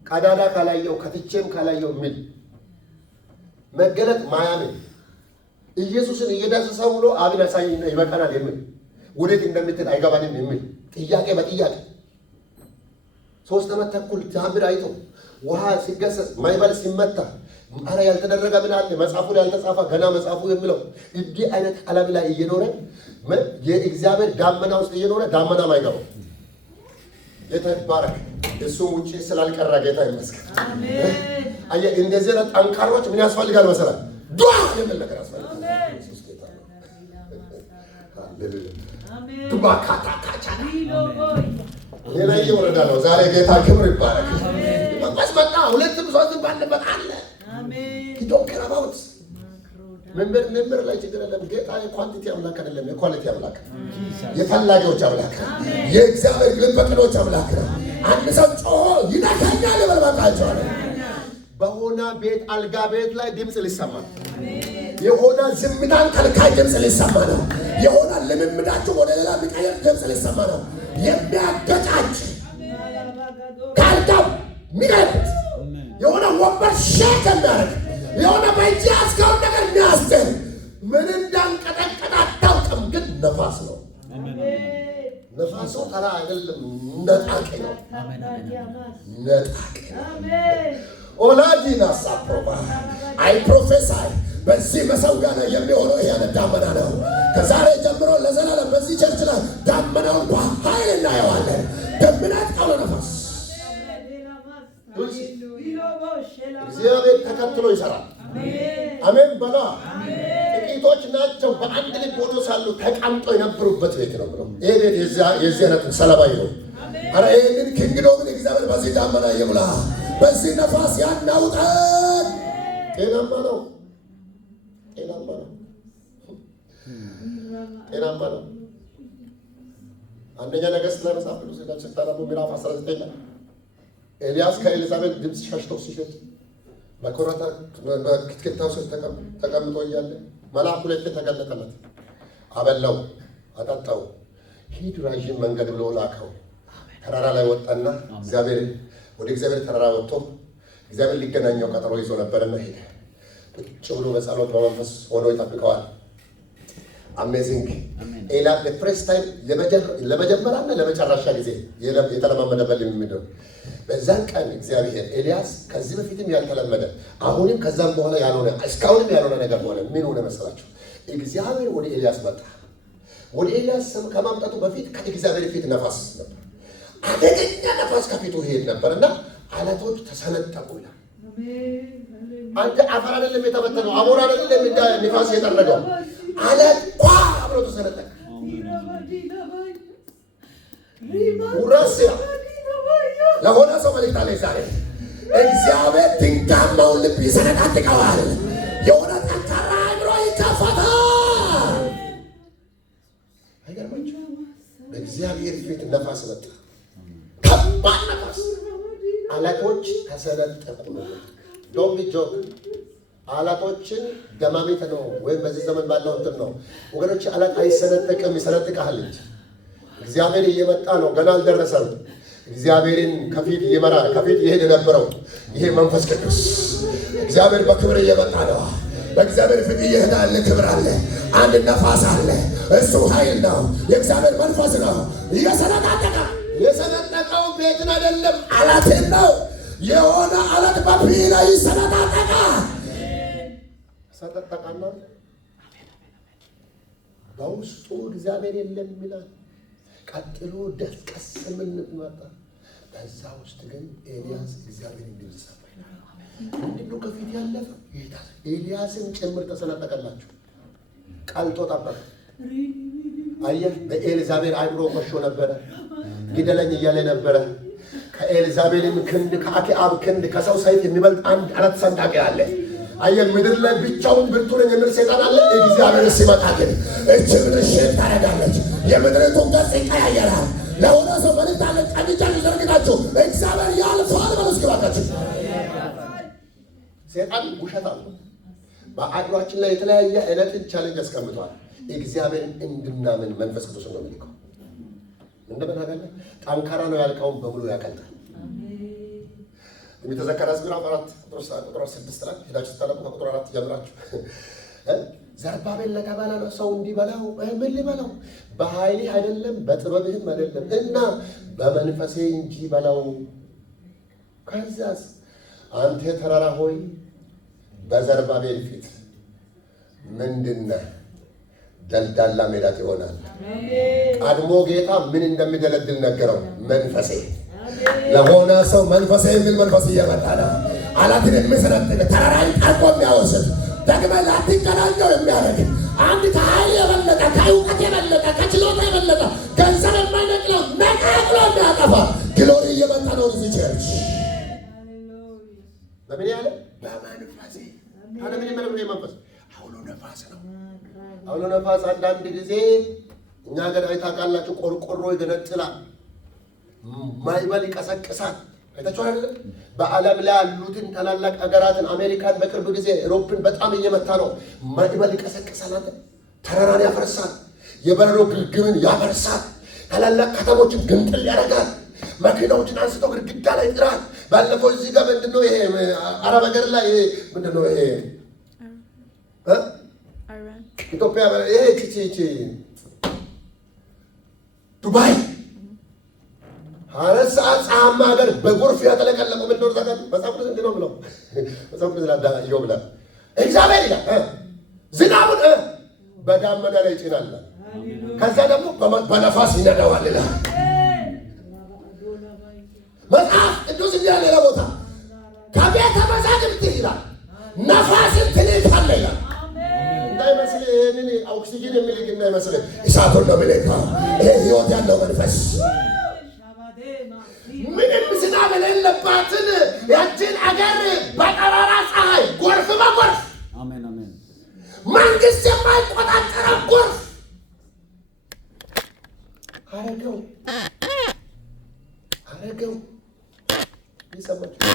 ቀዳዳ ካላየው ከትቼም ካላየው ምን መገለጥ ማያምን ኢየሱስን እየዳሰሰው ብሎ አብን አሳየኝ ይበቃናል የሚል ወዴት እንደምትል አይገባንም የሚል ጥያቄ በጥያቄ 3 ዓመት ተኩል ተአምር አይቶ ውሃ ሲገሰጽ ማይበል ሲመታ አረ ያልተደረገ ምን አለ መጽሐፉ ላይ ያልተጻፈ ገና መጽሐፉ የሚለው እንዲህ አይነት ዓለም ላይ እየኖረ የእግዚአብሔር ዳመና ውስጥ እየኖረ ዳመና ማይገባው ጌታ ይባረክ። እሱ ውጪ ስላልቀረ ጌታ ይመስገን። አሜን። አየህ እንደዚህ አይነት ጠንካሮች ምን ያስፈልጋል መሰለህ? ዱዓ የሚል ነገር ያስፈልጋል። ኢየሱስ ጌታ ነው። ሃሌሉያ አሜን። ዱዓ ካታካቻ ሌላ እየወረዳ ነው ዛሬ። ጌታ ክብር ይባረክ። መንፈስ መጣ። 2 3 ባለበት አለ። አሜን። ዶንት ኬር አባውት ሜምበር ላይ ችግር የለም። ጌታ የኳንቲቲ አምላክ አይደለም፣ የኳሊቲ አምላክ፣ የፈላጊዎች አምላክ፣ የእግዚአብሔር ልበቀኖች አምላክ ነው። አንድ ሰው ጮሆ ይነካኛል በልባቃቸዋል። በሆነ ቤት አልጋ ቤት ላይ ድምፅ ሊሰማ ነው። የሆነ ዝምታን ከልካይ ድምፅ ሊሰማ ነው። የሆነ ልምምዳችሁ ወደ ሌላ የሚቀየር ድምፅ ሊሰማ ነው። የሚያገጫጭ ካልጋው ሚገት የሆነ ወንበር ሼክ የሚያደርግ የሆነ በእጅ ያዝከውን ነገር የሚያስጥል ምን እንዳንቀጠቀጥ አታውቅም፣ ግን ነፋስ ነው። ነፋሱ ተራ አይደለም፣ ነጣቂ ነው። ነጣቂ ኦላዲና ሳፕሮባ አይ ፕሮፌሳይ በዚህ መሰዊያ ላይ የሚሆነው ይሄ ዳመና ነው። ከዛሬ ጀምሮ ለዘላለም በዚህ ቸርች ላይ ዳመናውን በኃይል እናየዋለን። ደምናት ቃሉ ነፋስ እግዚአብሔር ተከትሎ ይሰራል። አሜን በላ። ጥቂቶች ናቸው በአንድ ልብ ሆኖ ሳሉ ተቀምጦ የነበሩበት ቤት ነው ብለው ይሄ ቤት የዚህ አይነት ሰለባ ነው። አረ ይሄንን ኪንግዶምን እግዚአብሔር በዚህ ዳመና ይሙላ፣ በዚህ ነፋስ ያናውጣል። ጤናማ ነው፣ ጤናማ ነው፣ ጤናማ ነው። አንደኛ ነገሥት ላይ መጽሐፍ ቅዱስ ሄዳችሁ ስታነቡ ምዕራፍ 19 ላይ ኤልያስ ከኤልዛቤል ድምፅ ሸሽቶ ሲሸጥ በኮረታ በክትክታው ስር ተቀምጦ እያለ መልአኩ ሁለቴ ተገለጠለት። አበላው፣ አጠጣው፣ ሂድ ረዥም መንገድ ብሎ ላከው። ተራራ ላይ ወጣና ወደ እግዚአብሔር ተራራ ወጥቶ እግዚአብሔር ሊገናኘው ቀጠሮ ይዞ ነበርና ሄደ። ቁጭ ብሎ በጸሎት በመንፈስ ሆኖ ይጠብቀዋል። አሜዚንግ ኤላ በፍሬስ ታይም ለመጀመሪያና ለመጨረሻ ጊዜ የተለማመደበት ልምምድ ነው። በዛን ቀን እግዚአብሔር ኤልያስ ከዚህ በፊትም ያልተለመደ አሁንም ከዛም በኋላ ያልሆነ እስካሁንም ያልሆነ ነገር ሆነ። ምን ሆነ መሰላችሁ? እግዚአብሔር ወደ ኤልያስ መጣ። ወደ ኤልያስ ከማምጣቱ በፊት ከእግዚአብሔር ፊት ነፋስ ነበር። አደገኛ ነፋስ ከፊቱ ይሄድ ነበርና አለቶች ተሰነጠቁ ይላል። አንተ አፈር አይደለም የተበተነው፣ አሞራ አይደለም ንፋስ የጠረገው፣ አለት ኳ ብሎ ተሰነጠቀ። ውረስያ ለሆነ ሰው መልእክት አለ ዛሬ። እግዚአብሔር ድንጋማውን ልብ ይሰነጣጥቀዋል። የሆነ ጠንካራ አእምሮ ይከፈታል። አይገርማችሁ? በእግዚአብሔር ፊት ነፋስ መጣ፣ ከባድ ነፋስ። አለቶች ተሰነጠቁ። ዶንት ጆክ። አለቶችን ደማሜት ነው ወይም በዚህ ዘመን ባለው እንትን ነው ወገኖች። አለት አይሰነጠቅም፣ ይሰነጥቃል እንጂ። እግዚአብሔር እየመጣ ነው፣ ገና አልደረሰም። እግዚአብሔርን ከፊት እየመራ ከፊት ይሄድ የነበረው ይሄ መንፈስ ቅዱስ እግዚአብሔር በክብር እየመጣ ነው። በእግዚአብሔር ፊት እየሄደ ያለ ክብር አለ። አንድ ነፋስ አለ። እሱ ኃይል ነው፣ የእግዚአብሔር መንፈስ ነው። እየሰነጣጠቀ የሰነጠቀው ቤትን አይደለም አለትን ነው። የሆነ አለት በፊት ላይ ይሰነጣጠቃ ሰነጣጠቃና በውስጡ እግዚአብሔር የለም ይላል። ቀጥሎ ደስቀስ ምን መጣ? በዛ ውስጥ ግን ኤልያስ እግዚአብሔር እንዲሰማ ምንድነው ከፊት ያለፈ ኤልያስን ጭምር ተሰነጠቀላችሁ። ቀልጦ ጠበቀ። አየህ፣ በኤልዛቤል አይብሮ ቆሾ ነበረ፣ ግደለኝ እያለ ነበረ። ከኤልዛቤልም ክንድ ከአክዓብ ክንድ ከሰው ሰይፍ የሚበልጥ አንድ አለት ሰንጣቂ አለ። አየህ፣ ምድር ላይ ብቻውን ብርቱ ነኝ የሚል ሰይጣን አለ። እግዚአብሔር ሲመጣ ግን እቺ ምድር ሽን ታደርጋለች። የምድሪቱን ገጽ ይቀያየራል። ለሆነ ሰው መልእክት አለ። ቀንጃን ዘርግታችሁ እግዚአብሔር ያልፋል በሉ እስኪ ባካችሁ። ሰይጣን ውሸት አለ። በአእምሯችን ላይ የተለያየ አይነትን ቻሌንጅ አስቀምጧል። እግዚአብሔርን እንድናምን መንፈስ ቅዱስ ነው የሚልከው። እንደምን አገኘ ጠንካራ ነው ያልከውን በሙሉ ያቀልጣል። የሚተዘከራስ ምዕራፍ 4 ቁጥር 6 ላይ ሄዳችሁ ተጠለቁ። ከቁጥር 4 ጀምራችሁ ዘሩባቤል ለተባለ ነው ሰው እንዲበላው ምን ሊበላው? በኃይልህ አይደለም በጥበብህም አይደለም እና በመንፈሴ እንጂ በላው። ከዚያስ አንተ ተራራ ሆይ በዘሩባቤል ፊት ምንድነው? ደልዳላ ሜዳ ይሆናል። ቀድሞ ጌታ ምን እንደሚደለድል ነገረው። መንፈሴ ለሆነ ሰው መንፈሴ የሚል መንፈስ እየመጣ ነው። አላትን የሚሰነጥቅ ተራራን ጠርቆ የሚያወስድ ደግመ ላትገናኘው የሚያደርግ አንድ ከኃይል የበለጠ ከእውቀት የበለጠ ከችሎታ የበለጠ ገንዘብ የማይነቅለው ነቃቅሎ የሚያጠፋ ግሎሪ እየመጣ ነው። እዚህ ቸርች በምን ያለ በመንፈሴ ታዲያ ምን ይመረም መንፈስ አውሎ ነፋስ ነው። አውሎ ነፋስ አንዳንድ ጊዜ እኛ ሀገር አይታቃላችሁ፣ ቆርቆሮ ይገነጥላል፣ ማይበል ይቀሰቅሳል። አይታችኋል አይደል? በዓለም ላይ ያሉትን ታላላቅ ሀገራትን አሜሪካን በቅርብ ጊዜ አውሮፓን በጣም እየመታ ነው። ማይበል ይቀሰቅሳል፣ ተራራን ያፈርሳል፣ የበረዶ ግልግልን ያፈርሳል፣ ታላላቅ ከተሞችን ግንጥል ያደርጋል፣ መኪናዎችን አንስቶ ግድግዳ ላይ ይጥራል። ባለፈው እዚህ ጋር ምንድነው ይሄ አረብ ሀገር ላይ ምንድነው ይሄ ኢትዮጵያ ይሄ ቺቺ ዱባይ አራት ሰዓት ፀሐያማ ሀገር በጎርፍ ያጠለቀለቁ ምንድነው ታውቃለህ? መጽሐፍ ቅዱስ እንዲህ ነው ብለው መጽሐፍ ቅዱስ ላዳ ይወብላ እግዚአብሔር ይላል ዝናቡን በዳመና ላይ ይጭናል፣ ከዛ ደግሞ በነፋስ ይነዳዋል ይላል መጽሐፍ ቅዱስ። እንዲህ ያለ ሌላ ቦታ ከቤተ መዛግብት ይላል ነፋስን ትልካለ ይላል። እንዳይመስል ይህንን ኦክሲጅን የሚልክ እንዳይመስል እሳቱን ነው የሚልከው። ይሄ ህይወት ያለው መንፈስ ምንም ዝናብ የሌለባትን ያችን አገር በጠራራ ፀሐይ ጎርፍ በጎርፍ መንግስት የማይቆጣጠረው ጎርፍ አረገው። ይሰማችሁ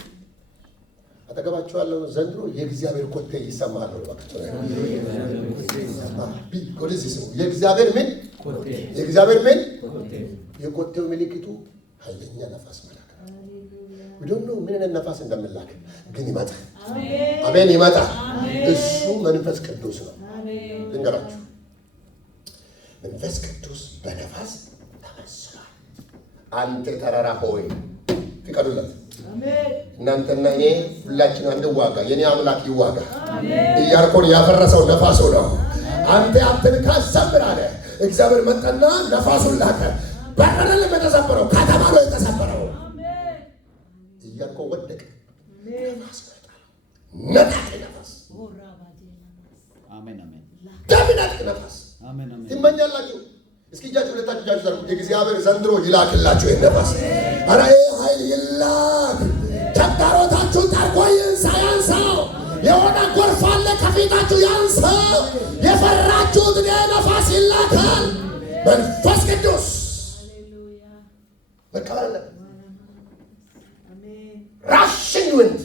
አጠገባችሁ ያለው ዘንድሮ የእግዚአብሔር ኮቴ ይሰማል። የእግዚአብሔር ምን ኮቴ? የእግዚአብሔር ምን ኮቴ? የኮቴው ምልክቱ ኃይለኛ ነፋስ መላክ። ወደሆነ ምን አይነት ነፋስ እንደምላክ ግን ይመጣል። አሜን፣ ይመጣል። እሱ መንፈስ ቅዱስ ነው። ልንገራችሁ፣ መንፈስ ቅዱስ በነፋስ ተመስሏል። አንተ ተራራ ሆይ ፍቀዱለት። እናንተና እኔ ሁላችን አንዋጋ፣ የኔ አምላክ ይዋጋ። ኢያሪኮን ያፈረሰው ነፋሱ ነው። አንተ አትንካ ዘምር አለ እግዚአብሔር። መጣና ነፋሱን ላከ። በረረል የተሰበረው ከተማ ነው የተሰበረው። ጋር እኮ ወደቀ። ነፋስ ነጣቂ ነፋስ አሜን አሜን ደምናት ነፋስ አሜን አሜን ትመኛላችሁ። እስኪ እጃችሁ ሁለታችሁ እጃችሁ ዘርጉ። እግዚአብሔር ዘንድሮ ይላክላችሁ ነፋስ። ኧረ ይሄ ኃይል ይላክ። ተግዳሮታችሁ ጠርጎ ያንሳው። የሆነ ጎርፍ አለ ከፊታችሁ ያንሳው። የፈራችሁት ነፋስ ይላካል። መንፈስ ቅዱስ መቀበል አለበት። ራሽን ዊንድ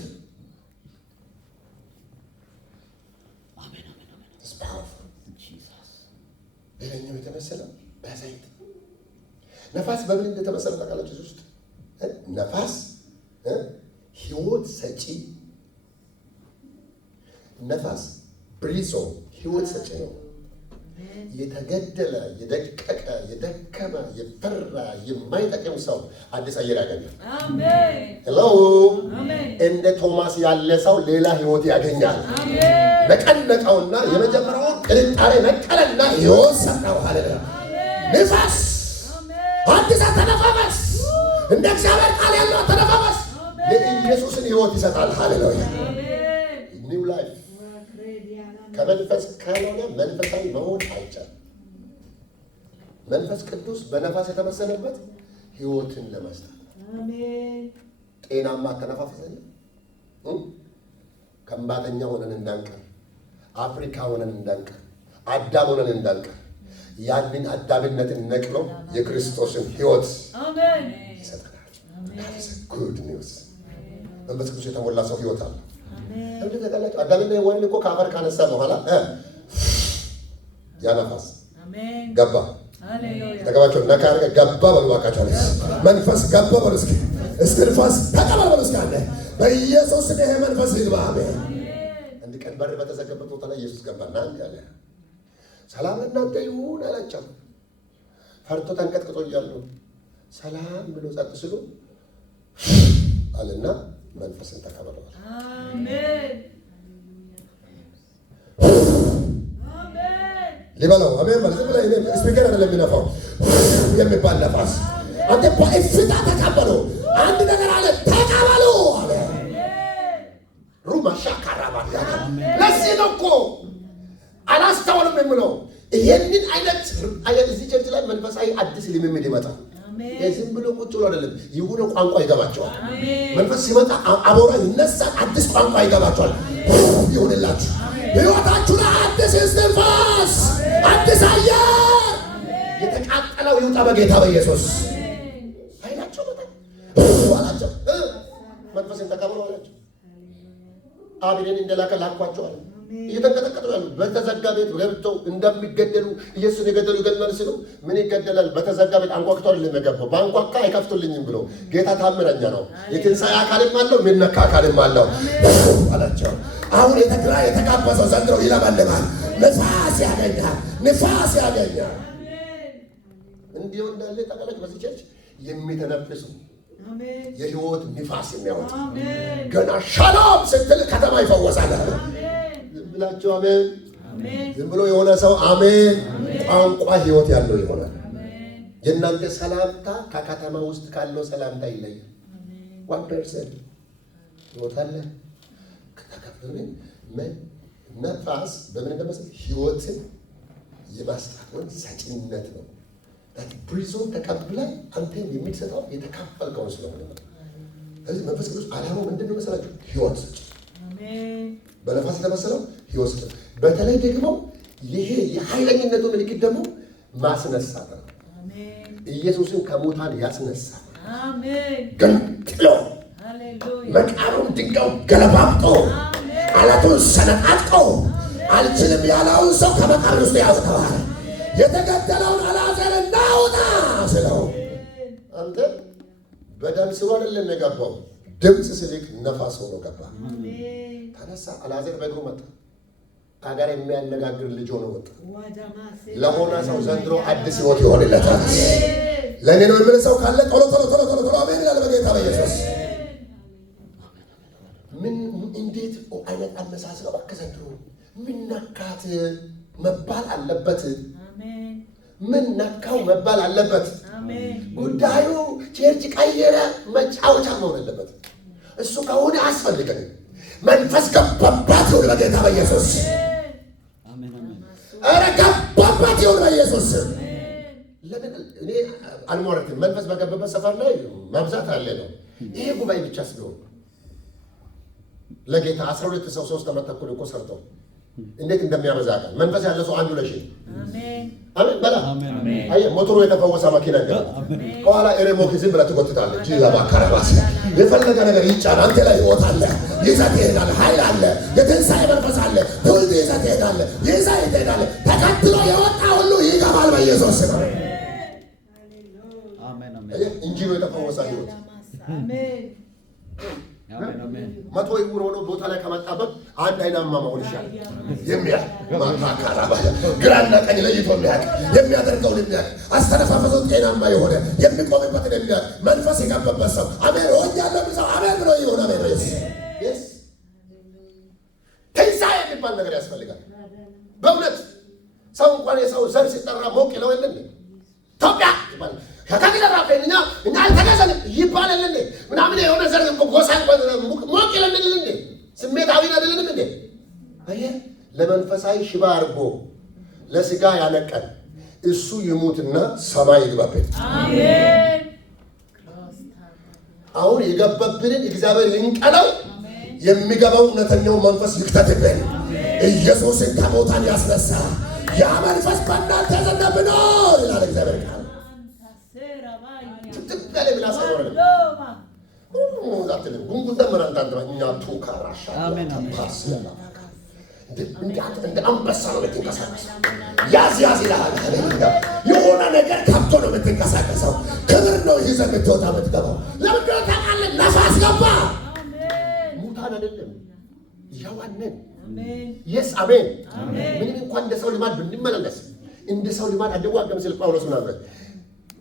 ሌላኛው የተመሰለው በዘይት ነፋስ በምን እንደተመሰለ ታውቃላችሁ? ውስጥ ነፋስ ህይወት ሰጪ ነፋስ ብሪዞ ህይወት ሰጪ ነው። የተገደለ የደቀቀ የደከመ የፈራ የማይጠቅም ሰው አዲስ አየር ያገኛል። አሜን ሄሎ አሜን። እንደ ቶማስ ያለ ሰው ሌላ ህይወት ያገኛል። አሜን። ነቀነቀውና የመጀመሪያውን ጥርጣሬ ነቀለና ህይወት ሰጠው። ሃሌሉያ ንፋስ አዲስ ተነፋፈስ። እንደ እግዚአብሔር ቃል ያለው ተነፋፈስ የኢየሱስን ህይወት ይሰጣል። ሃሌሉያ ኒው ላይፍ ከመንፈስ ካልሆነ መንፈሳዊ መሆን አይቻልም። መንፈስ ቅዱስ በነፋስ የተመሰለበት ህይወትን ለመስጠት አሜን። ጤናማ ተነፋፈሰኝ ከእንባተኛ ሆነን እንዳንቀር፣ አፍሪካ ሆነን እንዳንቀር፣ አዳም ሆነን እንዳንቀር ያንን አዳምነትን ነቅሎ የክርስቶስን ህይወት አሜን ይሰጠናል። ጉድ ኒውስ። መንፈስ ቅዱስ የተሞላ ሰው ህይወት አለ። እንዴት ተቀላችሁ? አዳምና ሔዋንን እኮ ከአፈር ካነሳ በኋላ ያ ነፋስ አሜን ገባ። ሃሌሉያ ተቀባቸው እና ካርገ ገባ በልዋካቸው መንፈስ ገባ በሉ እስኪ ንፋስ ተቀበል በሉ እስኪ አለ በኢየሱስ ይሄ መንፈስ ይግባ። አሜን። አንድ ቀን በር በተዘጋበት ቦታ ላይ ኢየሱስ ገባና እንዲህ አለ፣ ሰላም ለእናንተ ይሁን አላቸው። ፈርቶ ተንቀጥቅጦ እያሉ ሰላም ብሎ ጸጥ ሲሉ አለና መንፈስን ተቀበለዋል። አሜን አሜን ሊበላው አሜን ማለት ነው። ለኔ ስፒከር አይደለም የሚነፋው የሚባል ነፋስ አንተ በእፍታ ተቀበሉ። አንድ ነገር አለ ተቀበሉ አለ ሩማ ሻካራባል ያ ለዚህ ነው እኮ አላስተዋልም የምለው ይሄንን አይነት እዚህ ቸርች ላይ መንፈሳዊ አዲስ ልምምድ ይመጣል። የዝም ብሎ ቁጭ ብሎ አይደለም፣ የሆነ ቋንቋ ይገባቸዋል። መንፈስ ሲመጣ አቦራ ይነሳል፣ አዲስ ቋንቋ ይገባቸዋል። ይሁንላችሁ ሕይወታችሁ ላይ አዲስ እስትንፋስ፣ አዲስ አየር የተቃጠለው ይውጣ በጌታ በኢየሱስ አይናቸው በጣም አላቸው። መንፈስን ተቀበሉ አላቸው። አብኔን እንደላከ ላኳቸዋል። እየተንቀጠቀጡ ያሉ በተዘጋ ቤት ገብተው እንደሚገደሉ ኢየሱስን የገደሉ ይገድላል ሲሉ ምን ይገደላል? በተዘጋ ቤት አንኳኩተው ለመገባው ባንኳካ አይከፍቱልኝም ብሎ ጌታ ታምረኛ ነው። የትንሣኤ አካልም አለው የሚነካ አካልም አለው አላቸው። አሁን የተጋበዘው ዘንድሮ ይለመልማል። ንፋስ ያገኛል፣ ንፋስ ያገኛል። እንዲሁ እንዳለ ጠቅላላ በዚህ ቸርች የሚተነፍሱ የህይወት ንፋስ የሚያወጣ ገና ሻሎም ስትል ከተማ ይፈወሳል ብላችሁ አሜን። ዝም ብሎ የሆነ ሰው አሜን ቋንቋ ህይወት ያለው ይሆናል። የእናንተ ሰላምታ ከከተማ ውስጥ ካለው ሰላምታ ይለያል። 1% ህይወት አለ ከተከፈለን ነፋስ በምን እንደመስል ህይወትን የማስጣት ሰጪነት ነው። ብሪዞን ተቀብለ አንተ የሚሰጠው የተካፈልከውን ስለሆነ ነው። ስለዚህ መንፈስ ቅዱስ ዓላማው ምንድን ነው መሰላችሁ? ህይወት ሰጪ አሜን። በነፋስ የተመሰለው ህይወት ሰጪ። በተለይ ደግሞ ይሄ የኃይለኝነቱ ምልክት ደግሞ ማስነሳት ነው። አሜን። ኢየሱስን ከሙታን ያስነሳ አሜን። ገንጥሎ ሃሌሉያ መቃብሩን ድንጋዩን ገለባብጦ አለቱን ሰነጣጥቆ አልችልም ያለውን ሰው ከመቃብር ውስጥ ያወጣዋል። የተገደለውን አልዓዛርን እናውጣ ስለው አንተ በደም ስሩ አይደለም የገባው፣ ድምፅ ስልክ ነፋስ ሆኖ ገባ። ተነሳ። አልዓዛር በእግሩ መጣ። ከጋር የሚያነጋግር ልጅ ሆኖ ወጣ። ለሆነ ሰው ዘንድሮ አዲስ ህይወት ይሆንለታል። ለእኔ ነው የምልህ ሰው ካለ ቶሎ ቶሎ ቶሎ ቶሎ ቶሎ አሜን ይላል በጌታ በኢየሱስ። ምን እንዴት አይነት አመሳስ ነው እባክህ ዘንድሮ ምን ነካት መባል አለበት። ምን ነካው መባል አለበት። ጉዳዩ ቸርች ቀየረ መጫወቻ መሆን አለበት። እሱ ከሆነ አያስፈልገንም። መንፈስ ገባባት ይሁን በጌታ በኢየሱስ። አሜን አሜን። ኧረ ገባባት ይሁን በኢየሱስ። ለምን እኔ አልሞረትም። መንፈስ በገባበት ሰፈር ላይ መብዛት አለ ነው። ይሄ ጉባኤ ብቻ ስለሆነ ለጌታ 12 ሰው 3 ዓመት ተኩል እኮ ሰርተው እንዴት እንደሚያበዛ ቃል መንፈስ ያለ ሰው አንዱ ለሺ አሜን አሜን በላ አሜን። አይ ሞተሩ የተፈወሰ መኪና እንደ ከኋላ ኤሬሞክ ዝም ብለህ ትጎትታለህ። ጂላ ባካራባስ የፈለገ ነገር ይጫን አንተ ላይ ህይወት አለ። ይዘህ ትሄዳለህ። ኃይል አለ። የትንሣኤ መንፈስ አለ። ሁሉ ይዘህ ትሄዳለህ። ይዘህ ትሄዳለህ። ተከትሎ የወጣ ሁሉ ይገባል በኢየሱስ ስም። አሜን አሜን። እንጂሉ የተፈወሰ ህይወት አሜን አሜን አሜን። መቶ ይውር ሆኖ ቦታ ላይ ከመጣበት አንድ አይናማ መሆን ይሻላል። የሚያል ማካራባ ግራና ቀኝ ለይቶ የሚያል የሚያደርገውን የሚያል አስተነፋፈሱ ጤናማ የሆነ የሚቆምበትን የሚያል መንፈስ የገባበት ሰው አሜን ሆኛለሁ ሰው አሜን ብሎ ይሆን አሜን ነው yes ትንሣኤ የሚባል ነገር ያስፈልጋል። በእውነት ሰው እንኳን የሰው ዘር ሲጠራ ሞቅ ይለው የለ ኢትዮጵያ ይባላል። ከከተራፈኛ እኛ አልተገዘንም ይባላል እንዴ ምናምን የሆነ ዘር ጎሳ ሞቅ ይለንል እንዴ ስሜታዊ አይደለንም እንዴ? አየህ ለመንፈሳዊ ሽባ አርጎ ለስጋ ያነቀን እሱ ይሙትና ሰማይ ይግባብን። አሜን። አሁን የገባብንን እግዚአብሔር ይንቀለው። የሚገባው እውነተኛው መንፈስ ይክተትብን። ኢየሱስን ከሞታን ያስነሳ ያ መንፈስ በእናንተ ዘንድ ቢኖር ይላል እግዚአብሔር ቃል። ትጥቃለ ብላ ሳይወረደ ዛትልም ጉንጉን ደመናን ታንተኛ ቱካራሻ አሜን አሜን። እንደ አንበሳ ነው የምትንቀሳቀሰው። ያዝ ይልሃል። የሆነ ነገር ከብቶ ነው የምትንቀሳቀሰው። ክብር ነው ይዘህ የምትወጣ የምትገባው። ለምንድን ነው ታውቃለህ? ነፋስ ገባ። ሙታን አይደለም ያዋነን የስ አሜን። ምንም እንኳን እንደ ሰው ልማድ ብንመላለስ እንደ ሰው ልማድ አደዋገም ሲል ጳውሎስ ምናምን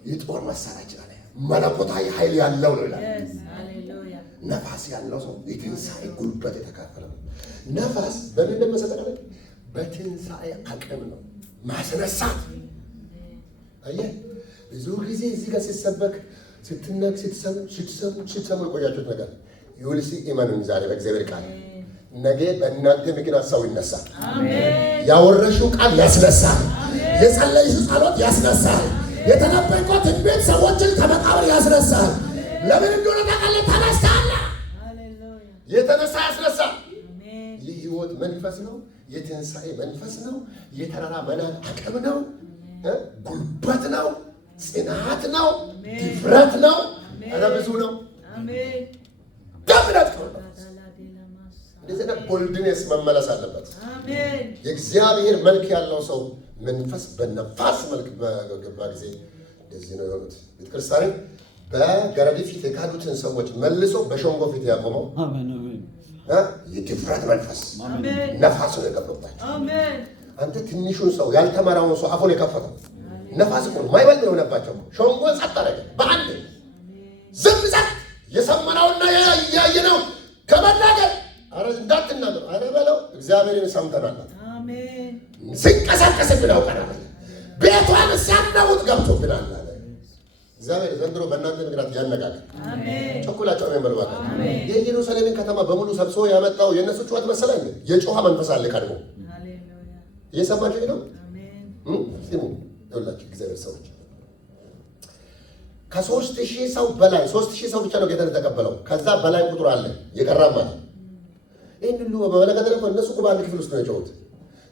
የጦር መሳሪያችን አለ መለኮታዊ ኃይል ያለው ነው ይላል። ነፋስ ያለው ሰው የትንሣኤ ጉልበት የተካፈለ ነው። ነፋስ በምን እንደመሰጠቀለ በትንሣኤ አቅም ነው ማስነሳት። አየህ ብዙ ጊዜ እዚህ ጋር ሲሰበክ ስትነክ ስትሰሙ የቆያችሁት ነገር ይሁልሲ ኢማኑን ዛሬ በእግዚአብሔር ቃል ነገ በእናንተ ምክንያት ሰው ይነሳል። ያወረሽው ቃል ያስነሳል። የጸለይሽው ጸሎት ያስነሳል። የተነበየው ትንቢት ሰዎችን ከመቃብር ያስነሳል። ለምን እንደሆነ ታውቃለህ? ተነስተሃል። የተነሳ ያስነሳል። ይህ ሕይወት መንፈስ ነው። የትንሣኤ መንፈስ ነው። የተራራ መናን አቅም ነው። ጉልበት ነው። ጽናት ነው። ድፍረት ነው። ኧረ ብዙ ነው። ደምረት ነው። እንደዚህ ቦልድነስ መመለስ አለበት። የእግዚአብሔር መልክ ያለው ሰው መንፈስ በነፋስ መልክ በገባ ጊዜ እንደዚህ ነው የሆኑት። ቤተክርስቲያን በገረድ ፊት የካዱትን ሰዎች መልሶ በሸንጎ ፊት ያቆመው የድፍረት መንፈስ ነፋስ ነው የገባባቸው። አንተ ትንሹን ሰው ያልተማረውን ሰው አፉን የከፈተው ነፋስ እኮ ማይበል ነው የሆነባቸው። ሸንጎን ጸጥ አደረገ። በአንድ ዝም ጸጥ የሰማነውና ያየነው ከመናገር አረ እንዳትናገር አረ በለው እግዚአብሔርን ሰምተናል። አሜን። ሲንቀሳቀስ ብለው ቀናል ቤቷን ሲያናውጥ ገብቶብናል። እግዚአብሔር ዘንድሮ በእናንተ ምክንያት ያነጋገር። አሜን። ቸኩላቸው ነው የመልዋታ የኢየሩሳሌምን ከተማ በሙሉ ሰብስቦ ያመጣው የእነሱ ጩኸት መሰለኝ። የጮኸ መንፈስ አለ ቀድሞ። ሃሌሉያ። እየሰማችሁ ነው? አሜን። ስሙ ይኸውላችሁ እግዚአብሔር ሰዎች ከ3000 ሰው በላይ 3000 ሰው ብቻ ነው ጌታን የተቀበለው። ከዛ በላይ ቁጥር አለ የቀራም አለ። ይህን ሁሉ በመለከት ደግሞ እነሱ በአንድ ክፍል ውስጥ ነው የጮሁት።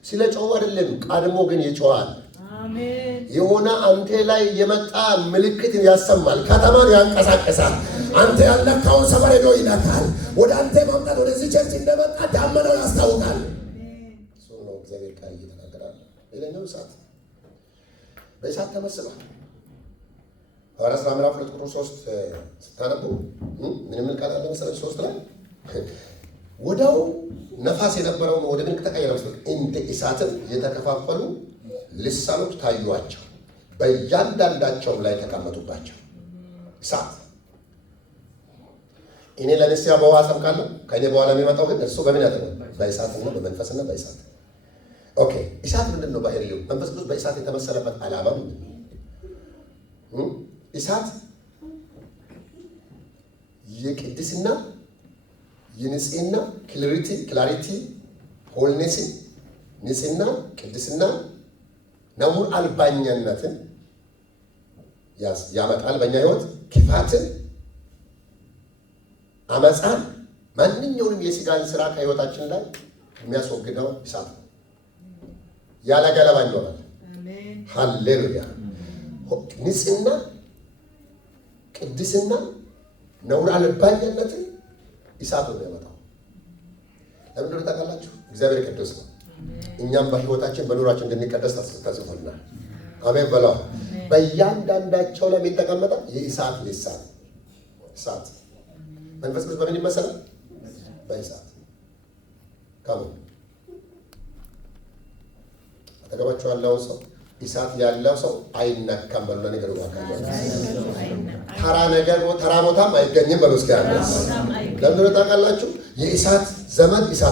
ስለ ጮሁ አይደለም ቀድሞ ግን ይጮሃል። አሜን። የሆነ አንተ ላይ የመጣ ምልክት ያሰማል። ከተማን ያንቀሳቀሳል። አንተ ያለካውን ሰፈር ሄዶ ይነካል። ወደ አንተ ማምጣት ወደዚህ ቸርች እንደመጣ ዳመናው ያስታውቃል። እሱ ነው እግዚአብሔር ቃል እየተናገራል። ሌላኛው በእሳት ተመስሏል። ሐዋርያት ሥራ ምዕራፍ 2 ቁጥር 3 ስታነቡ ምንም ቃል አለ መሰለኝ 3 ላይ ወዲያው ነፋስ የነበረውን ወደ ድንቅ ተቀየረ። እንደ እሳትም የተከፋፈሉ ልሳኖች ታዩአቸው፣ በእያንዳንዳቸውም ላይ ተቀመጡባቸው። እሳት እኔ ለንስያ በውሃ አጠምቃለሁ፣ ከእኔ በኋላ የሚመጣው ግን እርሱ በምን ያጠምቃል? በእሳትና በመንፈስና በእሳት። ኦኬ እሳት ምንድን ነው ባህሪው? መንፈስ ቅዱስ በእሳት የተመሰለበት ዓላማ ምንድን ነው? እሳት የቅድስና የንጽህና ክላሪቲ ሆልኔስ ንጽህና ቅድስና ነውር አልባኛነትን ያመጣል በእኛ ህይወት። ክፋትን፣ አመፃን፣ ማንኛውንም የስጋን ስራ ከህይወታችን ላይ የሚያስወግደው እሳት ነው። ያለ ገለባ ይኖራል። ሃሌሉያ። ንጽህና ቅድስና ነውር አልባኛነትን እሳት ነው የሚያመጣው። ለምንድን ነው ታውቃላችሁ? እግዚአብሔር ቅዱስ ነው። እኛም በህይወታችን በኑራችን እንድንቀደስ ተጽፎልናል። አሜን በለው። በእያንዳንዳቸው ላይ የተቀመጠ የእሳት ልሳን እሳት መንፈስ ቅዱስ በምን ይመሰላል? በእሳት ካሙ አጠገባቸው ያለው ሰው እሳት ያለው ሰው አይነካም በሉ። ነገር ዋካቸው ተራ ቦታም አይገኝም በሉ። እስኪ ያለ ለምንድን ነው ታውቃላችሁ? የእሳት ዘመን እሳት